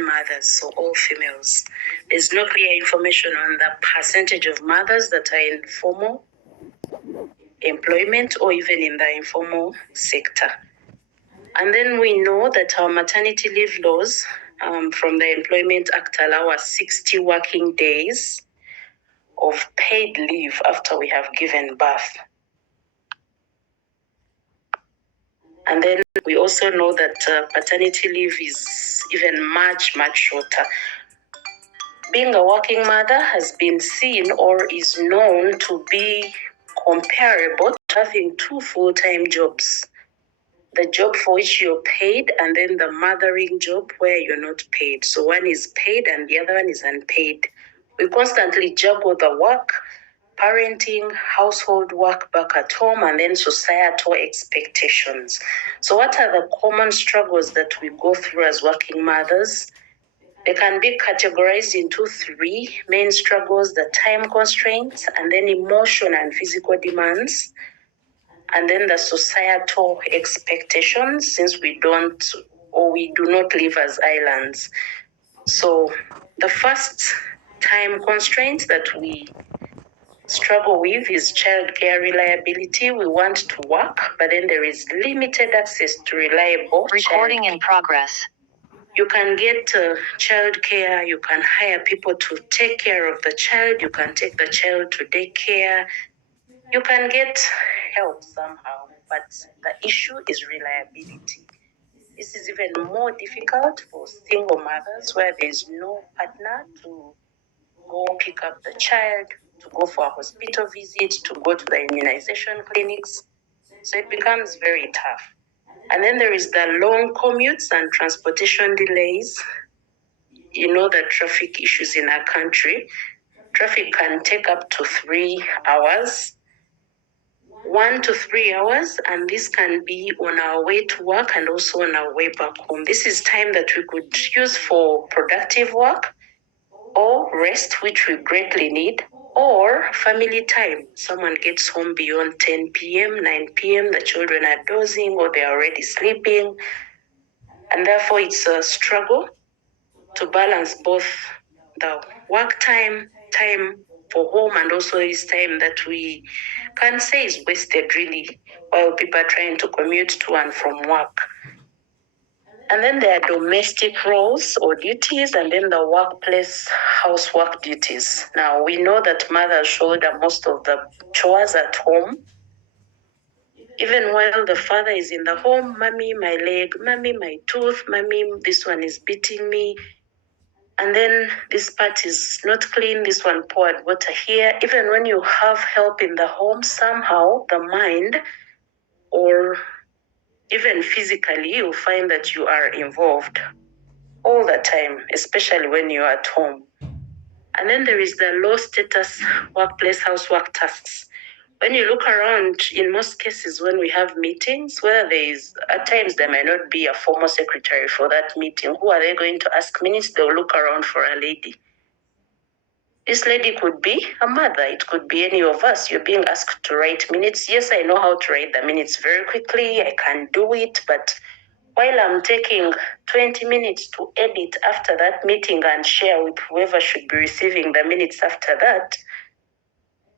mothers, so all females. There's no clear information on the percentage of mothers that are in formal employment or even in the informal sector. And then we know that our maternity leave laws from the Employment Act allow us 60 working days of paid leave after we have given birth. And then we also know that paternity leave is even much, much shorter. Being a working mother has been seen or is known to be comparable to having two full-time jobs. The job for which you're paid and then the mothering job where you're not paid. So one is paid and the other one is unpaid. We constantly juggle the work, parenting, household work back at home, and then societal expectations. So what are the common struggles that we go through as working mothers? They can be categorized into three main struggles: the time constraints, and then emotion and physical demands, and then the societal expectations, since we do not live as islands. So the first time constraint that we struggle with is childcare reliability. We want to work, but then there is limited access to reliable Recording in progress. You can get childcare, you can hire people to take care of the child, you can take the child to daycare, you can get help somehow, but the issue is reliability. This is even more difficult for single mothers where there's no partner to go pick up the child, to go for a hospital visit, to go to the immunization clinics. So it becomes very tough. And then there is the long commutes and transportation delays. You know the traffic issues in our country. Traffic can take up to 3 hours. 1 to 3 hours, and this can be on our way to work and also on our way back home. This is time that we could use for productive work or rest, which we greatly need, or family time. Someone gets home beyond 10 p.m., 9 p.m., the children are dozing or they're already sleeping, and therefore it's a struggle to balance both the work time for home, and also this time that we can say is wasted really while people are trying to commute to and from work. And then there are domestic roles or duties, and then the workplace housework duties. Now we know that mothers shoulder most of the chores at home. Even while the father is in the home, mommy, my leg, mommy, my tooth, mommy, this one is beating me. And then this part is not clean, this one poured water here. Even when you have help in the home, somehow the mind or even physically, you'll find that you are involved all the time, especially when you're at home. And then there is the low status workplace housework tasks. When you look around, in most cases, when we have meetings, where at times there might not be a formal secretary for that meeting, who are they going to ask minutes? They'll look around for a lady. This lady could be a mother. It could be any of us. You're being asked to write minutes. Yes, I know how to write the minutes very quickly. I can do it. But while I'm taking 20 minutes to edit after that meeting and share with whoever should be receiving the minutes after that,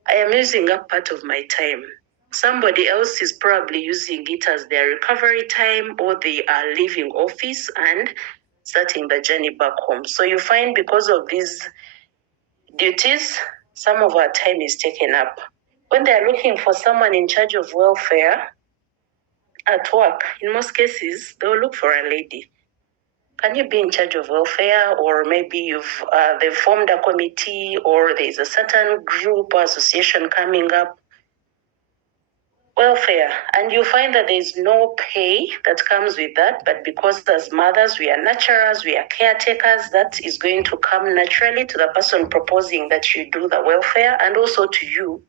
I am using up part of my time. Somebody else is probably using it as their recovery time, or they are leaving office and starting the journey back home. So you find because of these duties, some of our time is taken up. When they're looking for someone in charge of welfare at work, in most cases, they'll look for a lady. Can you be in charge of welfare? Or maybe they've formed a committee, or there's a certain group or association coming up. Welfare, and you find that there's no pay that comes with that, but because as mothers, we are nurturers, we are caretakers, that is going to come naturally to the person proposing that you do the welfare, and also to you,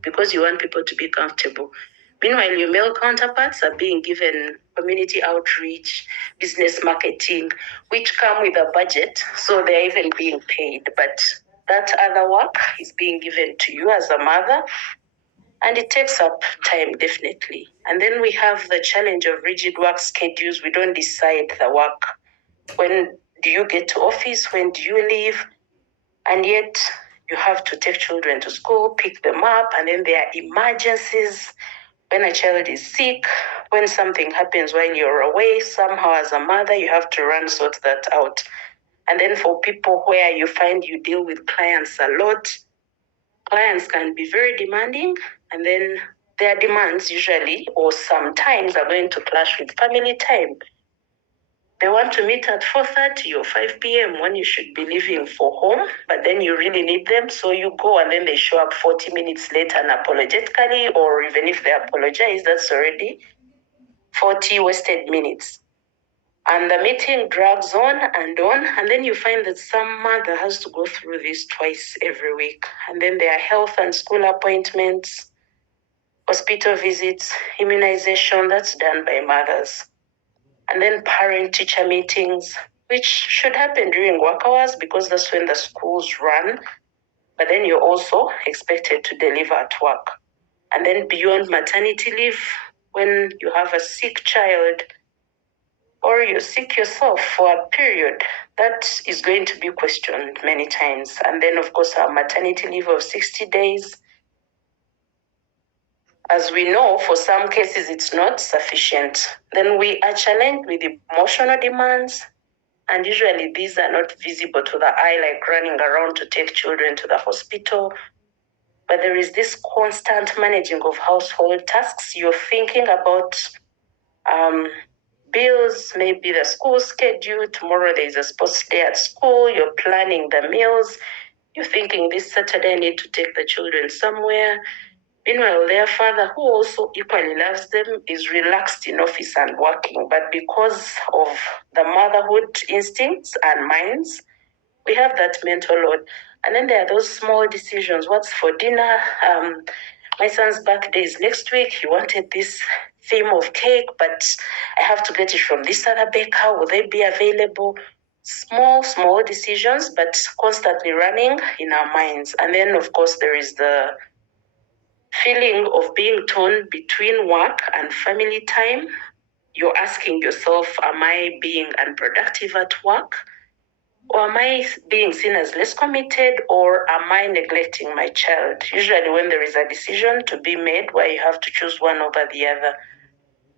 because you want people to be comfortable. Meanwhile, your male counterparts are being given community outreach, business marketing, which come with a budget, so they're even being paid. But that other work is being given to you as a mother, and it takes up time, definitely. And then we have the challenge of rigid work schedules. We don't decide the work. When do you get to office? When do you leave? And yet you have to take children to school, pick them up, and then there are emergencies. When a child is sick, when something happens while you're away, somehow as a mother, you have to run sort that out. And then for people where you find you deal with clients a lot, clients can be very demanding, and then their demands usually or sometimes are going to clash with family time. They want to meet at 4:30 or 5 p.m. when you should be leaving for home, but then you really need them, so you go and then they show up 40 minutes later and apologetically, or even if they apologize, that's already 40 wasted minutes. And the meeting drags on, and then you find that some mother has to go through this twice every week. And then there are health and school appointments, hospital visits, immunization, that's done by mothers. And then parent-teacher meetings, which should happen during work hours because that's when the schools run. But then you're also expected to deliver at work. And then beyond maternity leave, when you have a sick child or you're sick yourself for a period, that is going to be questioned many times. And then, of course, our maternity leave of 60 days. As we know, for some cases, it's not sufficient. Then we are challenged with emotional demands, and usually these are not visible to the eye, like running around to take children to the hospital. But there is this constant managing of household tasks. You're thinking about bills, maybe the school schedule. Tomorrow there is a sports day at school. You're planning the meals. You're thinking this Saturday I need to take the children somewhere. Meanwhile, their father, who also equally loves them, is relaxed in office and working. But because of the motherhood instincts and minds, we have that mental load. And then there are those small decisions. What's for dinner? My son's birthday is next week. He wanted this theme of cake, but I have to get it from this other baker. Will they be available? Small decisions, but constantly running in our minds. And then, of course, there is the feeling of being torn between work and family time. You're asking yourself, am I being unproductive at work? Or am I being seen as less committed, or am I neglecting my child? Usually when there is a decision to be made where you have to choose one over the other.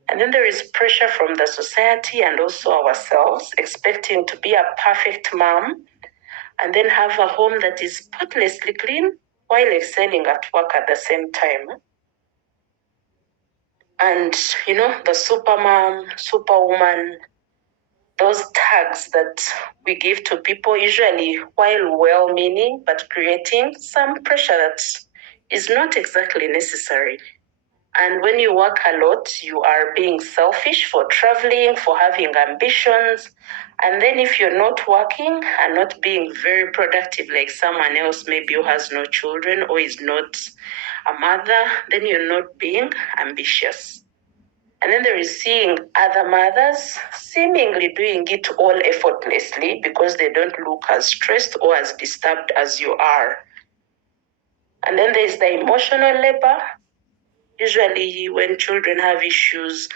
And then there is pressure from the society and also ourselves, expecting to be a perfect mom and then have a home that is spotlessly clean while excelling at work at the same time. And, the supermom, superwoman, those tags that we give to people, usually while well-meaning, but creating some pressure that is not exactly necessary. And when you work a lot, you are being selfish for traveling, for having ambitions. And then if you're not working and not being very productive like someone else, maybe who has no children or is not a mother, then you're not being ambitious. And then there is seeing other mothers seemingly doing it all effortlessly because they don't look as stressed or as disturbed as you are. And then there's the emotional labor. Usually when children have issues,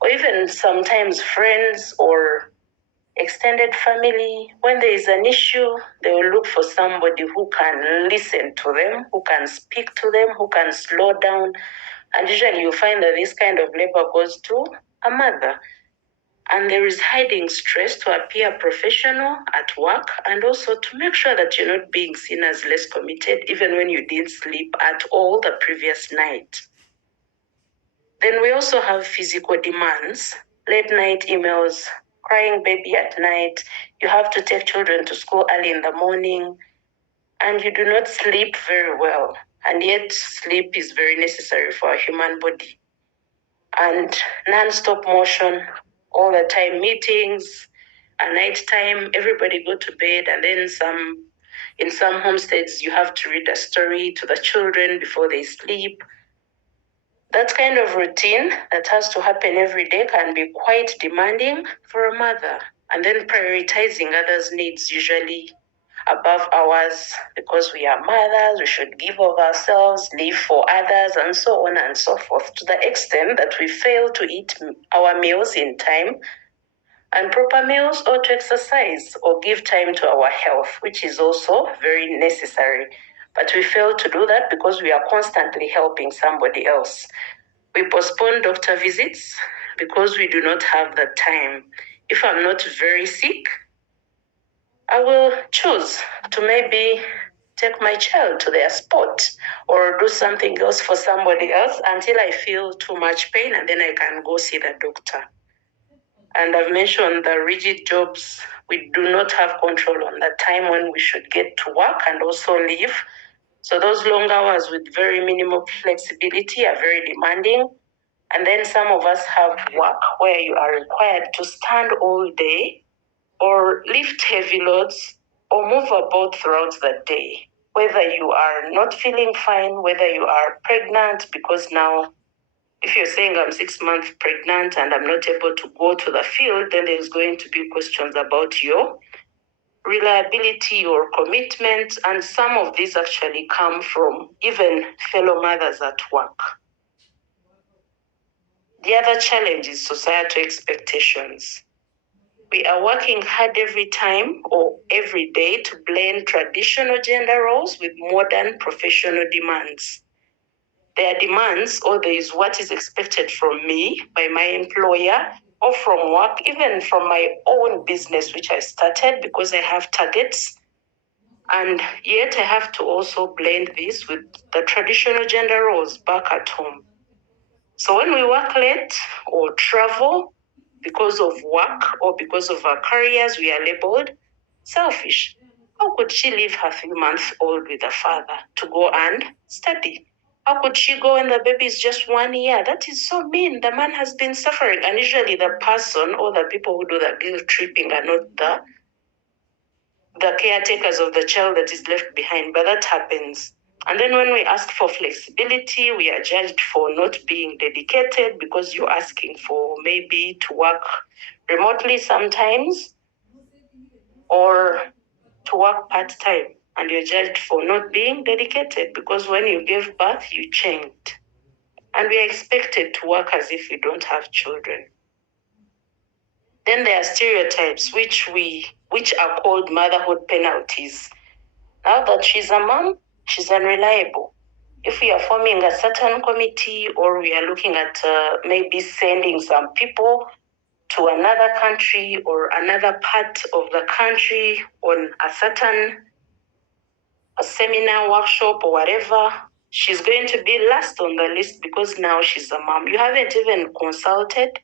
or even sometimes friends or extended family, when there is an issue, they will look for somebody who can listen to them, who can speak to them, who can slow down. And usually you find that this kind of labor goes to a mother. And there is hiding stress to appear professional at work and also to make sure that you're not being seen as less committed even when you didn't sleep at all the previous night. Then we also have physical demands, late night emails, crying baby at night. You have to take children to school early in the morning and you do not sleep very well. And yet sleep is very necessary for a human body. And non-stop motion, all the time, meetings, at night time, everybody go to bed, and then in some homesteads, you have to read a story to the children before they sleep. That kind of routine that has to happen every day can be quite demanding for a mother. And then prioritizing others' needs usually above ours because we are mothers, we should give of ourselves, live for others, and so on and so forth, to the extent that we fail to eat our meals in time and proper meals, or to exercise or give time to our health, which is also very necessary. But we fail to do that because we are constantly helping somebody else. We postpone doctor visits because we do not have the time. If I'm not very sick, I will choose to maybe take my child to their sport or do something else for somebody else until I feel too much pain, and then I can go see the doctor. And I've mentioned the rigid jobs. We do not have control on the time when we should get to work and also leave. So those long hours with very minimal flexibility are very demanding. And then some of us have work where you are required to stand all day or lift heavy loads or move about throughout the day. Whether you are not feeling fine, whether you are pregnant, because now if you're saying I'm 6 months pregnant and I'm not able to go to the field, then there's going to be questions about your reliability or commitment. And some of these actually come from even fellow mothers at work. The other challenge is societal expectations. We are working hard every time or every day to blend traditional gender roles with modern professional demands. There are demands, or there is what is expected from me by my employer or from work, even from my own business, which I started because I have targets. And yet I have to also blend this with the traditional gender roles back at home. So when we work late or travel because of work or because of our careers, we are labeled selfish. How could she leave her 3-month-old with a father to go and study? How could she go when the baby is just 1 year? That is so mean. The man has been suffering. And usually the person or the people who do the guilt tripping are not the caretakers of the child that is left behind. But that happens. And then when we ask for flexibility, we are judged for not being dedicated because you're asking for maybe to work remotely sometimes or to work part-time, and you're judged for not being dedicated because when you gave birth, you changed. And we are expected to work as if we don't have children. Then there are stereotypes which are called motherhood penalties. Now that she's a mom, she's unreliable. If we are forming a certain committee or we are looking at maybe sending some people to another country or another part of the country on a certain seminar, workshop, or whatever, she's going to be last on the list because now she's a mom. You haven't even consulted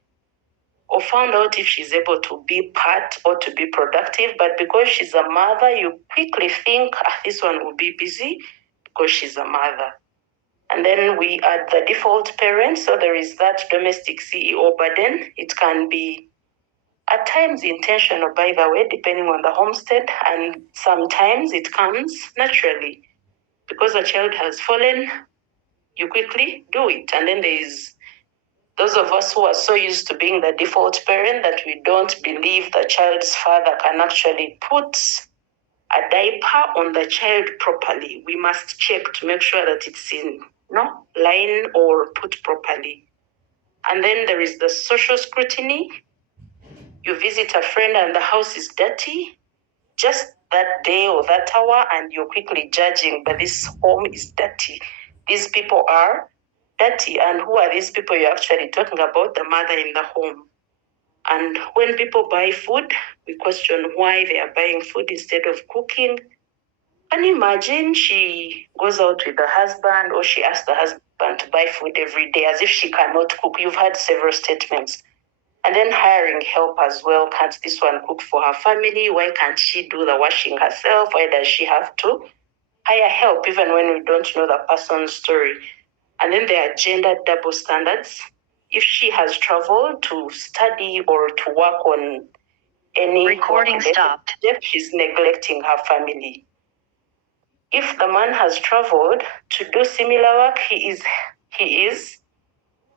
or found out if she's able to be part or to be productive, but because she's a mother, you quickly think, this one will be busy because she's a mother. And then we are the default parents, so there is that domestic CEO burden. It can be at times intentional, by the way, depending on the homestead, and sometimes it comes naturally. Because a child has fallen, you quickly do it. And then there is those of us who are so used to being the default parent that we don't believe the child's father can actually put a diaper on the child properly. We must check to make sure that it's in line or put properly. And then there is the social scrutiny. You visit a friend and the house is dirty just that day or that hour, and you're quickly judging, but this home is dirty. These people are dirty. And who are these people you're actually talking about? The mother in the home. And when people buy food, we question why they are buying food instead of cooking. Can you imagine she goes out with the husband or she asks the husband to buy food every day as if she cannot cook? You've had several statements. And then hiring help as well. Can't this one cook for her family? Why can't she do the washing herself? Why does she have to hire help even when we don't know the person's story? And then there are gender double standards. If she has traveled to study or to work on any recording stopped, she's neglecting her family. If the man has traveled to do similar work, he is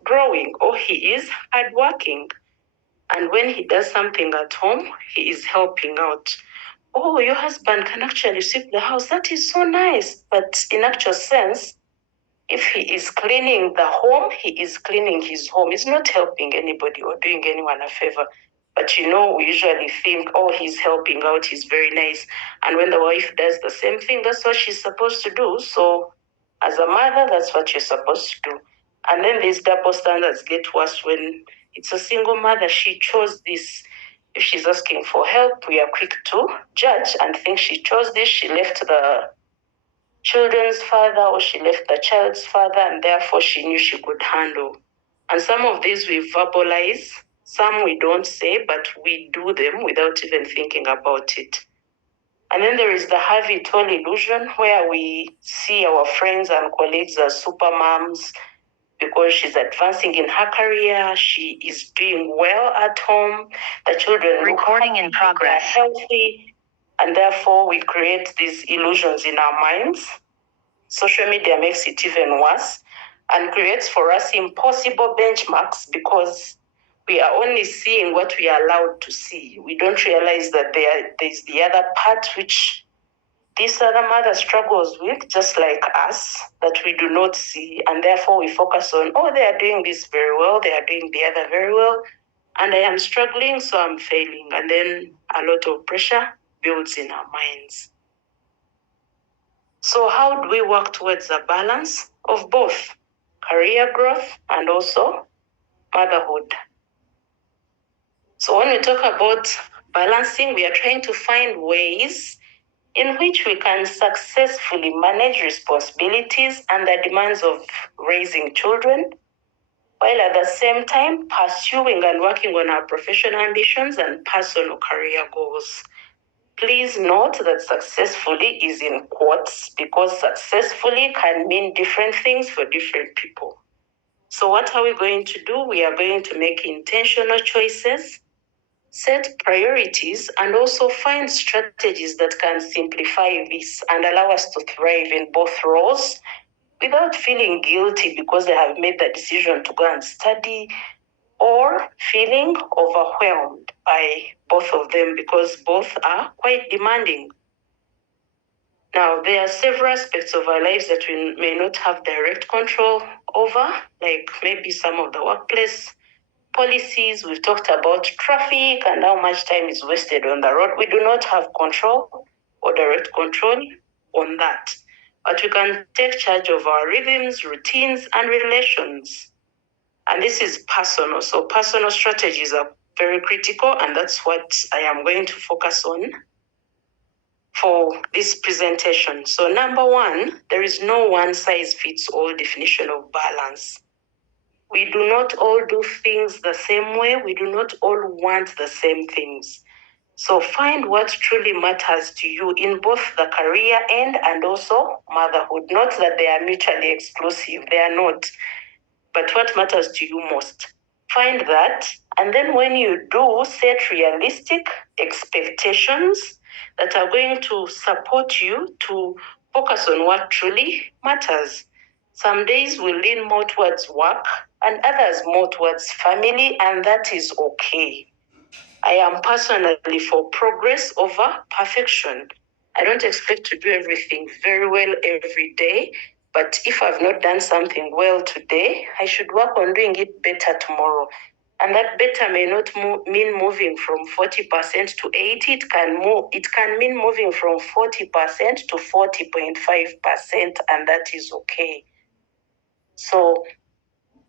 growing or he is hardworking. And when he does something at home, he is helping out. Oh, your husband can actually sweep the house. That is so nice. But in actual sense, if he is cleaning the home, he is cleaning his home. He's not helping anybody or doing anyone a favor. But we usually think, oh, he's helping out, he's very nice. And when the wife does the same thing, that's what she's supposed to do. So as a mother, that's what you're supposed to do. And then these double standards get worse when it's a single mother. She chose this. If she's asking for help, we are quick to judge and think she chose this. She left the children's father or she left the child's father, and therefore she knew she could handle. And some of these we verbalize, some we don't say, but we do them without even thinking about it. And then there is the have it all illusion, where we see our friends and colleagues as super moms because she's advancing in her career, she is doing well at home, the children Recording in progress. Are healthy, and therefore we create these illusions in our minds. Social media makes it even worse and creates for us impossible benchmarks because we are only seeing what we are allowed to see. We don't realize that there's the other part which this other mother struggles with, just like us, that we do not see. And therefore we focus on, oh, they are doing this very well, they are doing the other very well, and I am struggling, so I'm failing. And then a lot of pressure builds in our minds. So how do we work towards a balance of both career growth and also motherhood? So when we talk about balancing, we are trying to find ways in which we can successfully manage responsibilities and the demands of raising children, while at the same time pursuing and working on our professional ambitions and personal career goals. Please note that successfully is in quotes because successfully can mean different things for different people. So what are we going to do? We are going to make intentional choices, set priorities, and also find strategies that can simplify this and allow us to thrive in both roles without feeling guilty because they have made the decision to go and study, or feeling overwhelmed by both of them because both are quite demanding. Now, there are several aspects of our lives that we may not have direct control over, like maybe some of the workplace policies. We've talked about traffic and how much time is wasted on the road. We do not have control or direct control on that. But we can take charge of our rhythms, routines, and relations. And this is personal. So personal strategies are very critical, and that's what I am going to focus on for this presentation. So number one, there is no one-size-fits-all definition of balance. We do not all do things the same way. We do not all want the same things. So find what truly matters to you in both the career end and also motherhood. Not that they are mutually exclusive, they are not. But what matters to you most? Find that, and then when you do, set realistic expectations that are going to support you to focus on what truly matters. Some days will lean more towards work and others more towards family, and that is okay. I am personally for progress over perfection. I don't expect to do everything very well every day, but if I've not done something well today, I should work on doing it better tomorrow. And that better may not mean moving from 40% to 80%. It can mean moving from 40% to 40.5%, and that is okay. So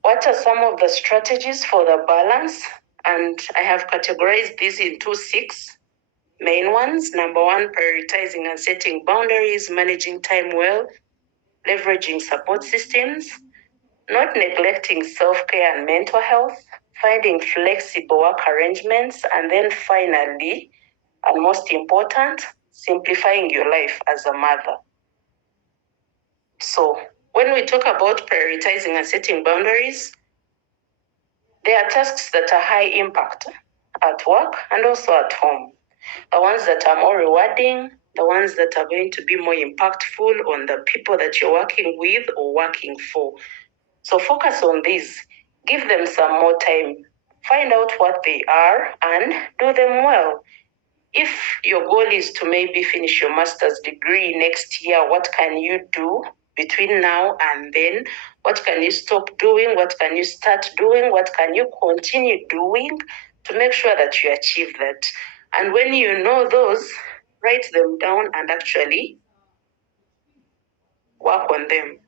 what are some of the strategies for the balance? And I have categorized these into 6 main ones. Number 1, prioritizing and setting boundaries, managing time well, leveraging support systems, not neglecting self-care and mental health, finding flexible work arrangements, and then finally, and most important, simplifying your life as a mother. So when we talk about prioritizing and setting boundaries, there are tasks that are high impact at work and also at home. The ones that are more rewarding, the ones that are going to be more impactful on the people that you're working with or working for. So focus on these. Give them some more time. Find out what they are and do them well. If your goal is to maybe finish your master's degree next year, what can you do between now and then? What can you stop doing? What can you start doing? What can you continue doing to make sure that you achieve that. And when you know those, write them down and actually work on them.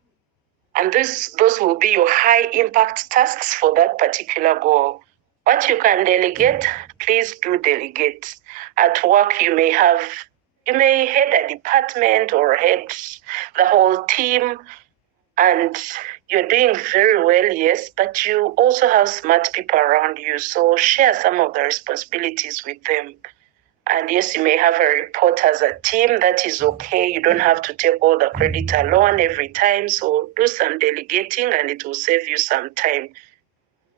And those will be your high impact tasks for that particular goal. What you can delegate, please do delegate. At work, you may head a department or head the whole team, and you're doing very well, yes, but you also have smart people around you. So share some of the responsibilities with them. And yes, you may have a report as a team. That is okay. You don't have to take all the credit alone every time. So do some delegating and it will save you some time.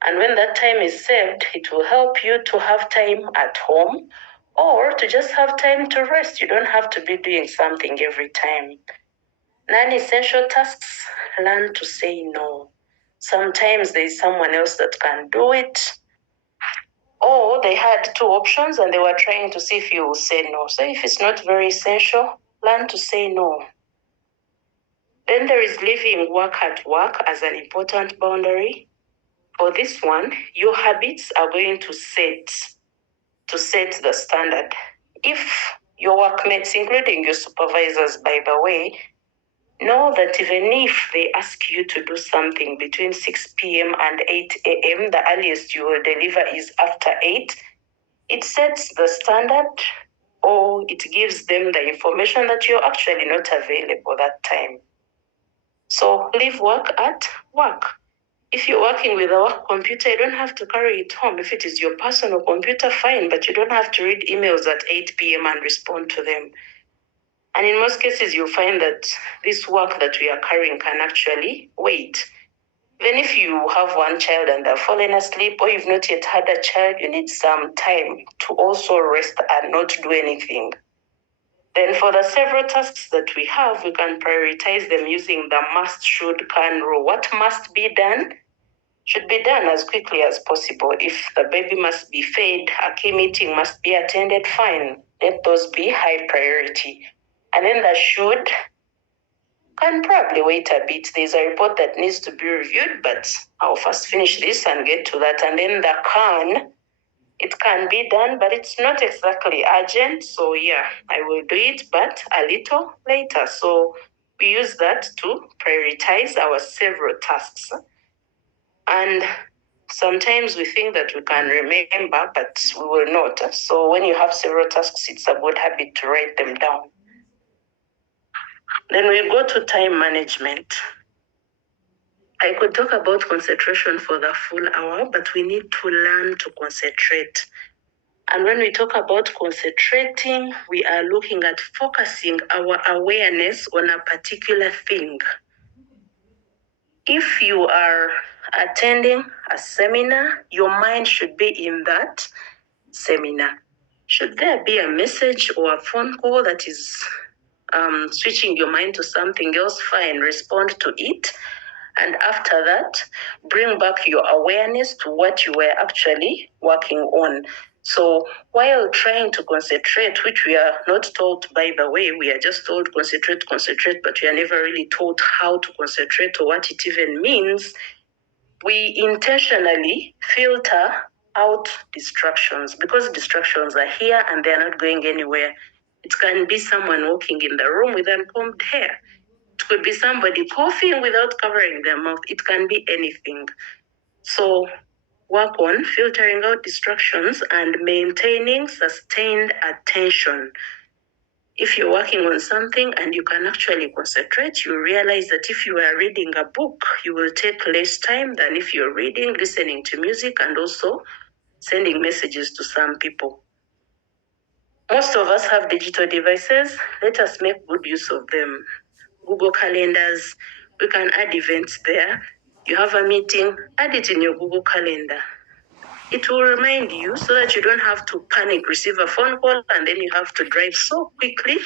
And when that time is saved, it will help you to have time at home or to just have time to rest. You don't have to be doing something every time. Non-essential tasks, learn to say no. Sometimes there's someone else that can do it. Or they had two options and they were trying to see if you will say no. So if it's not very essential, learn to say no. Then there is leaving work at work as an important boundary. For this one, your habits are going to set the standard. If your workmates, including your supervisors, by the way, know that even if they ask you to do something between 6 p.m. and 8 a.m., the earliest you will deliver is after 8, it sets the standard or it gives them the information that you're actually not available that time. So leave work at work. If you're working with a work computer, you don't have to carry it home. If it is your personal computer, fine, but you don't have to read emails at 8 p.m. and respond to them. And in most cases, you'll find that this work that we are carrying can actually wait. Even if you have one child and they're falling asleep or you've not yet had a child, you need some time to also rest and not do anything. Then for the several tasks that we have, we can prioritize them using the must, should, can rule. What must be done should be done as quickly as possible. If the baby must be fed, a key meeting must be attended, fine. Let those be high priority. And then the should can probably wait a bit. There's a report that needs to be reviewed, but I'll first finish this and get to that. And then the can, it can be done, but it's not exactly urgent. So yeah, I will do it, but a little later. So we use that to prioritize our several tasks. And sometimes we think that we can remember, but we will not. So when you have several tasks, it's a good habit to write them down. Then we go to time management. I could talk about concentration for the full hour, but we need to learn to concentrate. And when we talk about concentrating, we are looking at focusing our awareness on a particular thing. If you are attending a seminar, your mind should be in that seminar. Should there be a message or a phone call that is switching your mind to something else, fine, respond to it. And after that, bring back your awareness to what you were actually working on. So while trying to concentrate, which we are not taught, by the way, we are just told concentrate, but we are never really taught how to concentrate or what it even means, we intentionally filter out distractions because distractions are here and they're not going anywhere. It can be someone walking in the room with uncombed hair. It could be somebody coughing without covering their mouth. It can be anything. So work on filtering out distractions and maintaining sustained attention. If you're working on something and you can actually concentrate, you realize that if you are reading a book, you will take less time than if you're reading, listening to music, and also sending messages to some people. Most of us have digital devices. Let us make good use of them. Google Calendars, we can add events there. You have a meeting, add it in your Google Calendar. It will remind you so that you don't have to panic, receive a phone call, and then you have to drive so quickly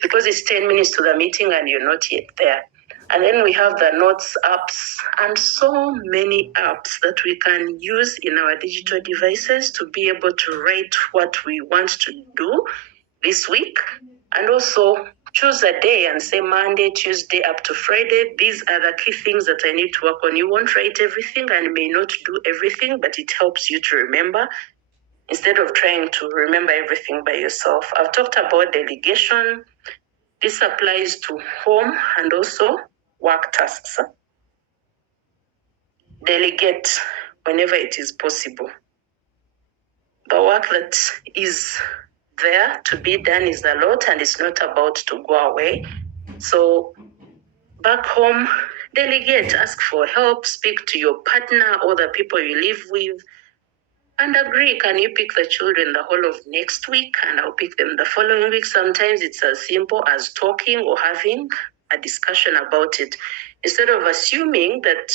because it's 10 minutes to the meeting and you're not yet there. And then we have the notes apps and so many apps that we can use in our digital devices to be able to write what we want to do this week. And also choose a day and say Monday, Tuesday up to Friday. These are the key things that I need to work on. You won't write everything and may not do everything, but it helps you to remember. instead of trying to remember everything by yourself. I've talked about delegation. This applies to home and also work tasks. Delegate whenever it is possible. The work that is there to be done is a lot and it's not about to go away. So back home, delegate, ask for help, speak to your partner or the people you live with, and agree. Can you pick the children the whole of next week and I'll pick them the following week? Sometimes it's as simple as talking or having a discussion about it. Instead of assuming that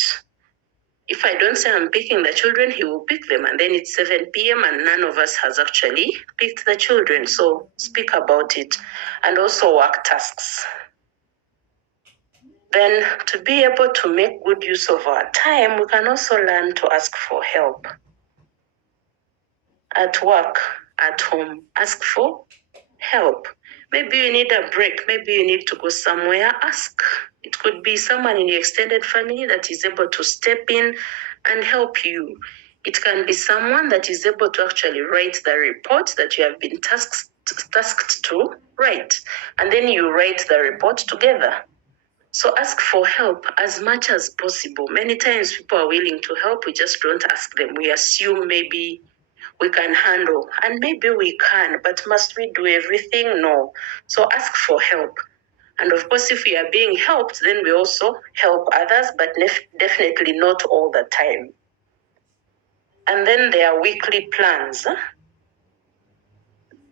if I don't say I'm picking the children, he will pick them. And then it's 7 p.m. and none of us has actually picked the children. So speak about it. And also work tasks. Then to be able to make good use of our time, we can also learn to ask for help. At work, at home, ask for help. Maybe you need a break. Maybe you need to go somewhere. Ask. It could be someone in your extended family that is able to step in and help you. It can be someone that is able to actually write the report that you have been tasked to write. And then you write the report together. So ask for help as much as possible. Many times people are willing to help. We just don't ask them. We assume maybe we can handle, and maybe we can, but must we do everything? No. So ask for help. And of course, if we are being helped, then we also help others, but definitely not all the time. And then there are weekly plans.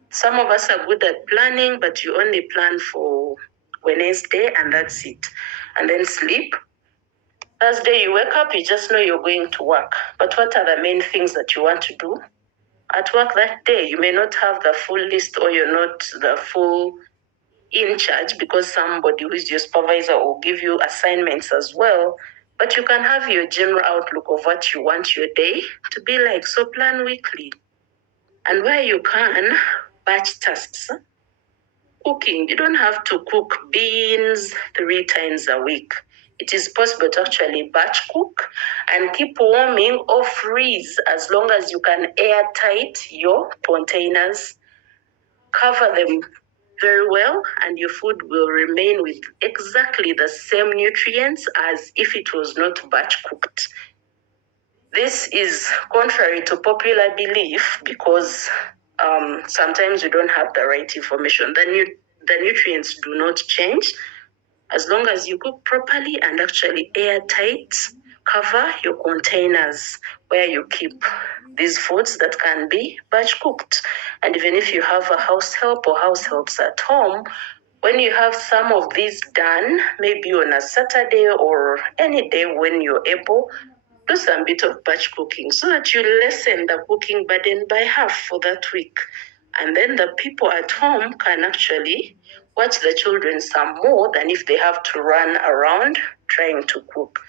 Some of us are good at planning, but you only plan for Wednesday and that's it. And then sleep. Thursday you wake up, you just know you're going to work. But what are the main things that you want to do at work that day? You may not have the full list or you're not the full in charge because somebody who is your supervisor will give you assignments as well. But you can have your general outlook of what you want your day to be like. So plan weekly. And where you can, batch tasks. Cooking, you don't have to cook beans 3 times a week. It is possible to actually batch cook and keep warming or freeze as long as you can airtight your containers. Cover them very well and your food will remain with exactly the same nutrients as if it was not batch cooked. This is contrary to popular belief because sometimes we don't have the right information. The nutrients do not change as long as you cook properly and actually airtight. Cover your containers where you keep these foods that can be batch cooked. And even if you have a house help or house helps at home, when you have some of these done, maybe on a Saturday or any day when you're able, do some bit of batch cooking so that you lessen the cooking burden by half for that week. And then the people at home can actually watch the children some more than if they have to run around trying to cook.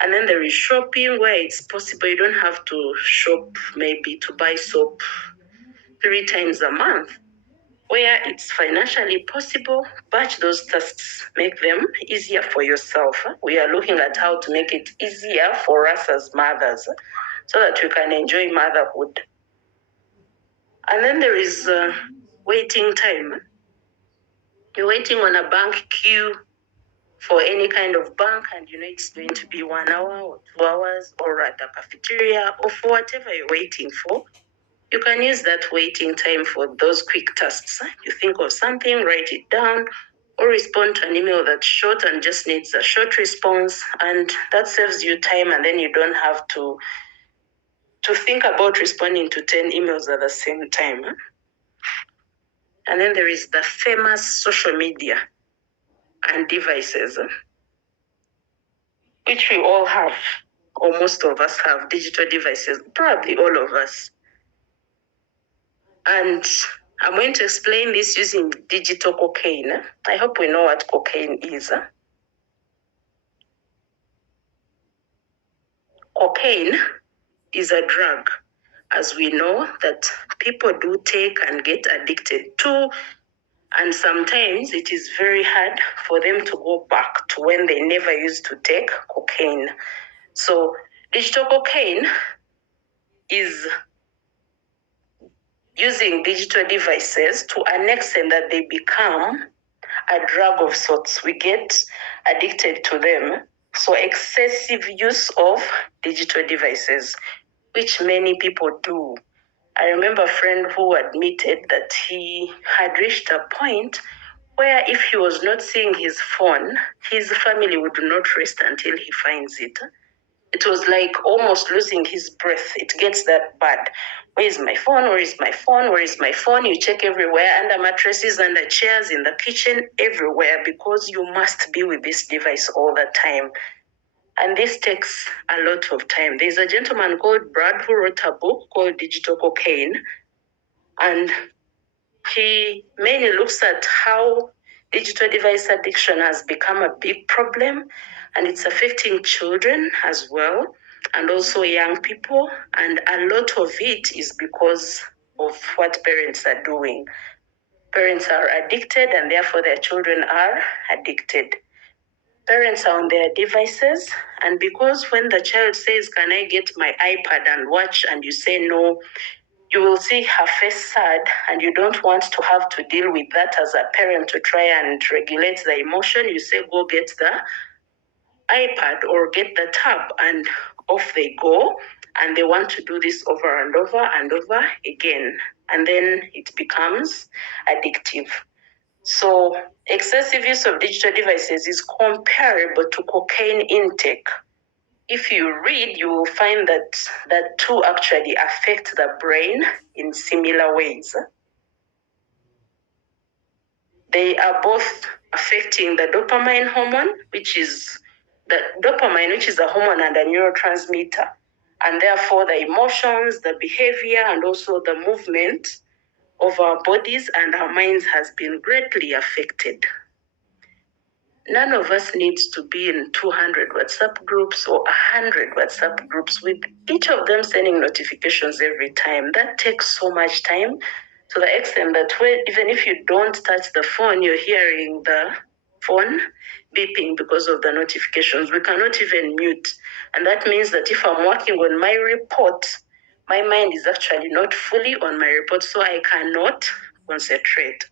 And then there is shopping where it's possible. You don't have to shop maybe to buy soap 3 times a month. Where it's financially possible, batch those tasks, make them easier for yourself. We are looking at how to make it easier for us as mothers so that we can enjoy motherhood. And then there is waiting time. You're waiting on a bank queue for any kind of bank and you know it's going to be 1 hour or 2 hours or at the cafeteria or for whatever you're waiting for. You can use that waiting time for those quick tasks. You think of something, write it down, or respond to an email that's short and just needs a short response, and that saves you time, and then you don't have to think about responding to 10 emails at the same time. And then there is the famous social media and devices, which we all have, or most of us have digital devices, probably all of us. And I'm going to explain this using digital cocaine. I hope we know what cocaine is. Cocaine is a drug, as we know, that people do take and get addicted to. And sometimes it is very hard for them to go back to when they never used to take cocaine. So digital cocaine is using digital devices to an extent that they become a drug of sorts. We get addicted to them. So excessive use of digital devices, which many people do. I remember a friend who admitted that he had reached a point where if he was not seeing his phone, his family would not rest until he finds it. It was like almost losing his breath. It gets that bad. Where is my phone? Where is my phone? Where is my phone? You check everywhere, under mattresses, under chairs, in the kitchen, everywhere, because you must be with this device all the time. And this takes a lot of time. There's a gentleman called Brad who wrote a book called Digital Cocaine. And he mainly looks at how digital device addiction has become a big problem, and it's affecting children as well, and also young people. And a lot of it is because of what parents are doing. Parents are addicted, and therefore their children are addicted. Parents are on their devices, and because when the child says, "Can I get my iPad and watch?" and you say no, you will see her face sad, and you don't want to have to deal with that as a parent to try and regulate the emotion. You say, "Go get the iPad or get the tab," and off they go. And they want to do this over and over and over again. And then it becomes addictive. So excessive use of digital devices is comparable to cocaine intake. If you read, you will find that the two actually affect the brain in similar ways. They are both affecting the dopamine hormone, which is a hormone and a neurotransmitter, and therefore the emotions, the behavior, and also the movement of our bodies and our minds has been greatly affected. None of us needs to be in 200 WhatsApp groups or 100 WhatsApp groups with each of them sending notifications every time. That takes so much time, to the extent that even if you don't touch the phone, you're hearing the phone beeping because of the notifications. We cannot even mute. And that means that if I'm working on my report, my mind is actually not fully on my report, so I cannot concentrate.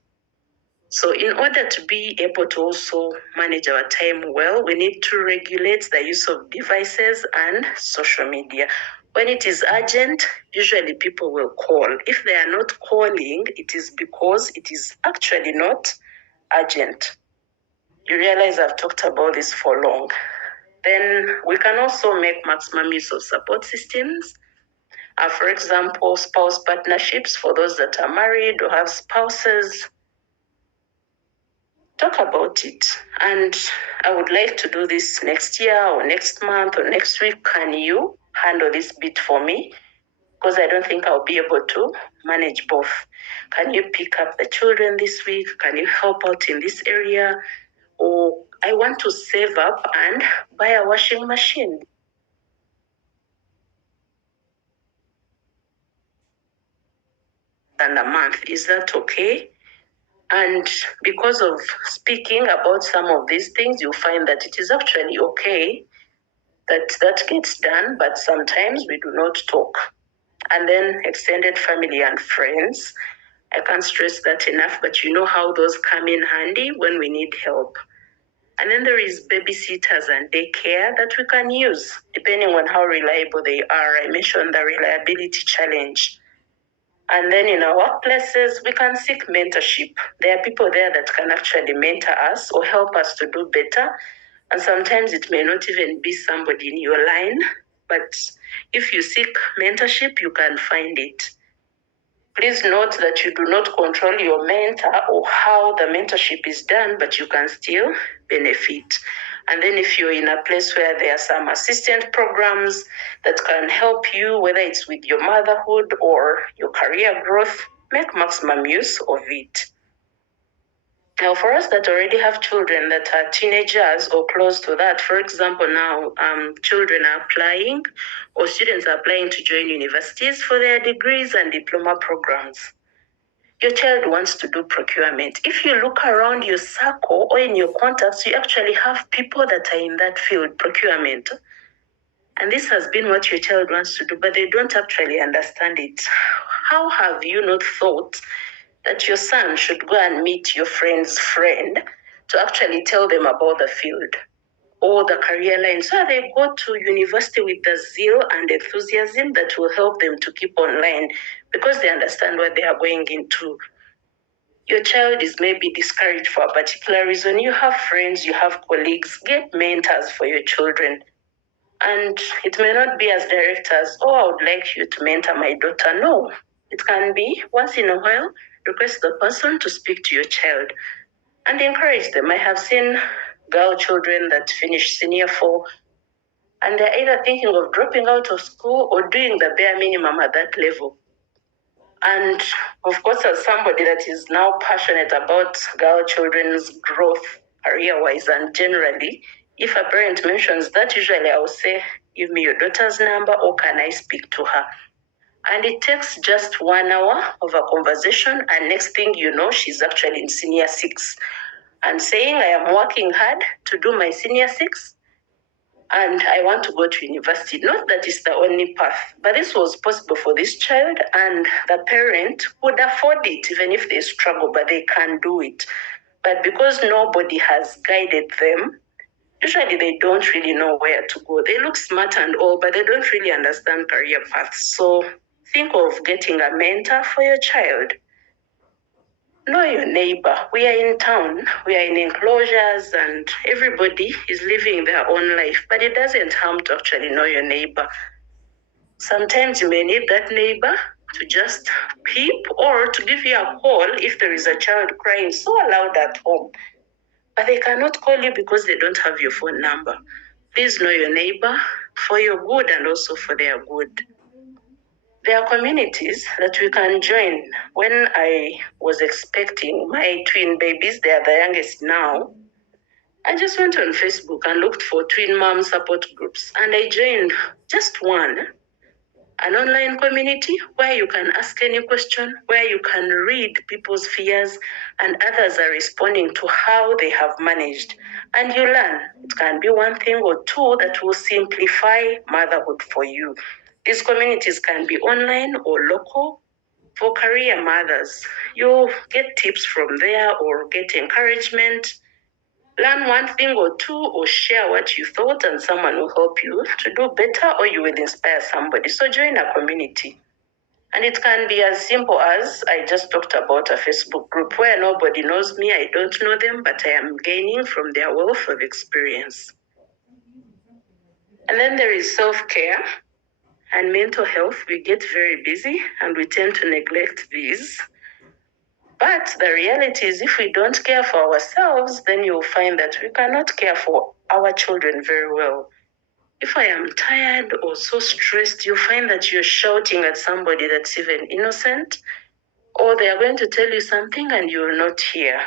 So in order to be able to also manage our time well, we need to regulate the use of devices and social media. When it is urgent, usually people will call. If they are not calling, it is because it is actually not urgent. You realize I've talked about this for long. Then we can also make maximum use of support systems. For example, spouse partnerships for those that are married or have spouses. Talk about it. And I would like to do this next year or next month or next week. Can you handle this bit for me? Because I don't think I'll be able to manage both. Can you pick up the children this week? Can you help out in this area? Or I want to save up and buy a washing machine. And a month, is that okay? And because of speaking about some of these things, you'll find that it is actually okay that gets done, but sometimes we do not talk. And then extended family and friends. I can't stress that enough, but you know how those come in handy when we need help. And then there is babysitters and daycare that we can use, depending on how reliable they are. I mentioned the reliability challenge. And then in our workplaces, we can seek mentorship. There are people there that can actually mentor us or help us to do better. And sometimes it may not even be somebody in your line, but if you seek mentorship, you can find it. Please note that you do not control your mentor or how the mentorship is done, but you can still benefit. And then if you're in a place where there are some assistant programs that can help you, whether it's with your motherhood or your career growth, make maximum use of it. Now, for us that already have children that are teenagers or close to that, for example, now children are applying or students are applying to join universities for their degrees and diploma programs. Your child wants to do procurement. If you look around your circle or in your contacts, you actually have people that are in that field, procurement. And this has been what your child wants to do, but they don't actually understand it. How have you not thought that your son should go and meet your friend's friend to actually tell them about the field or the career line, so they go to university with the zeal and enthusiasm that will help them to keep online because they understand what they are going into? Your child is maybe discouraged for a particular reason. You have friends, you have colleagues, get mentors for your children. And it may not be as direct as, oh, I would like you to mentor my daughter. No, it can be once in a while, request the person to speak to your child and encourage them. I have seen girl children that finish senior 4 and they're either thinking of dropping out of school or doing the bare minimum at that level. And of course, as somebody that is now passionate about girl children's growth career-wise and generally, if a parent mentions that, usually I will say, give me your daughter's number or can I speak to her? And it takes just 1 hour of a conversation, and next thing you know, she's actually in senior 6 and saying, I am working hard to do my senior 6 and I want to go to university. Not that it's the only path, but this was possible for this child, and the parent would afford it even if they struggle, but they can do it. But because nobody has guided them, usually they don't really know where to go. They look smart and all, but they don't really understand career paths. So think of getting a mentor for your child. Know your neighbor. We are in town, we are in enclosures, and everybody is living their own life, but it doesn't harm to actually know your neighbor. Sometimes you may need that neighbor to just peep or to give you a call if there is a child crying so loud at home. But they cannot call you because they don't have your phone number. Please know your neighbor for your good and also for their good. There are communities that we can join. When I was expecting my twin babies, they are the youngest now, I just went on Facebook and looked for twin mom support groups, and I joined just one, an online community where you can ask any question, where you can read people's fears, and others are responding to how they have managed. And you learn. It can be one thing or two that will simplify motherhood for you. These communities can be online or local. For career mothers, you'll get tips from there or get encouragement. Learn one thing or two or share what you thought and someone will help you to do better or you will inspire somebody. So join a community. And it can be as simple as I just talked about a Facebook group where nobody knows me, I don't know them, but I am gaining from their wealth of experience. And then there is self-care and mental health. We get very busy and we tend to neglect these. But the reality is if we don't care for ourselves, then you'll find that we cannot care for our children very well. If I am tired or so stressed, you find that you're shouting at somebody that's even innocent, or they are going to tell you something and you will not hear.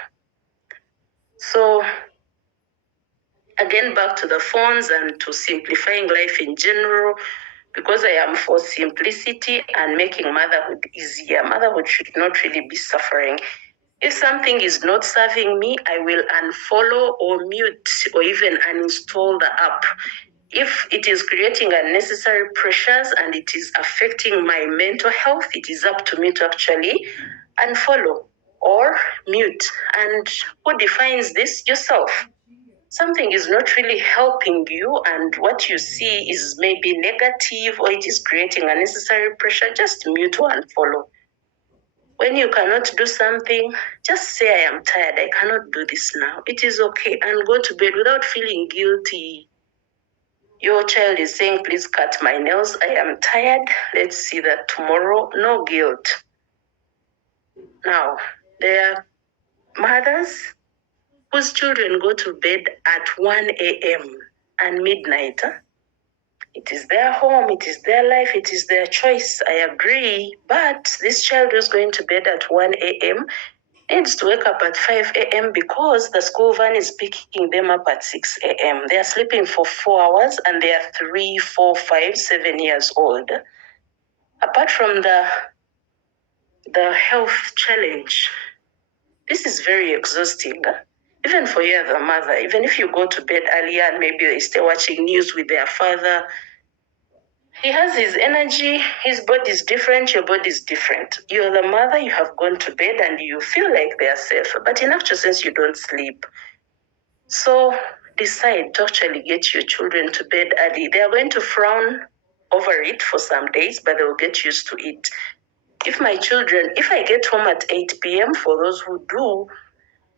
So again, back to the phones and to simplifying life in general, because I am for simplicity and making motherhood easier. Motherhood should not really be suffering. If something is not serving me, I will unfollow or mute or even uninstall the app. If it is creating unnecessary pressures and it is affecting my mental health, it is up to me to actually unfollow or mute. And who defines this? Yourself. Something is not really helping you and what you see is maybe negative or it is creating unnecessary pressure, just mute or unfollow. When you cannot do something, just say, I am tired, I cannot do this now. It is okay, and go to bed without feeling guilty. Your child is saying, please cut my nails, I am tired, let's see that tomorrow. No guilt. Now, there are mothers whose children go to bed at 1 a.m. and midnight. It is their home, it is their life, it is their choice, I agree. But this child who's going to bed at 1 a.m. needs to wake up at 5 a.m. because the school van is picking them up at 6 a.m. They are sleeping for 4 hours and they are 3, 4, 5, 7 years old. Apart from the health challenge, this is very exhausting. Even for you as a mother, even if you go to bed earlier and maybe they stay watching news with their father, He has his energy, his body is different, your body is different. You're the mother, you have gone to bed and you feel like they're safe, but in actual sense, you don't sleep. So decide to actually get your children to bed early. They are going to frown over it for some days, but they will get used to it. If I get home at 8 p.m., for those who do,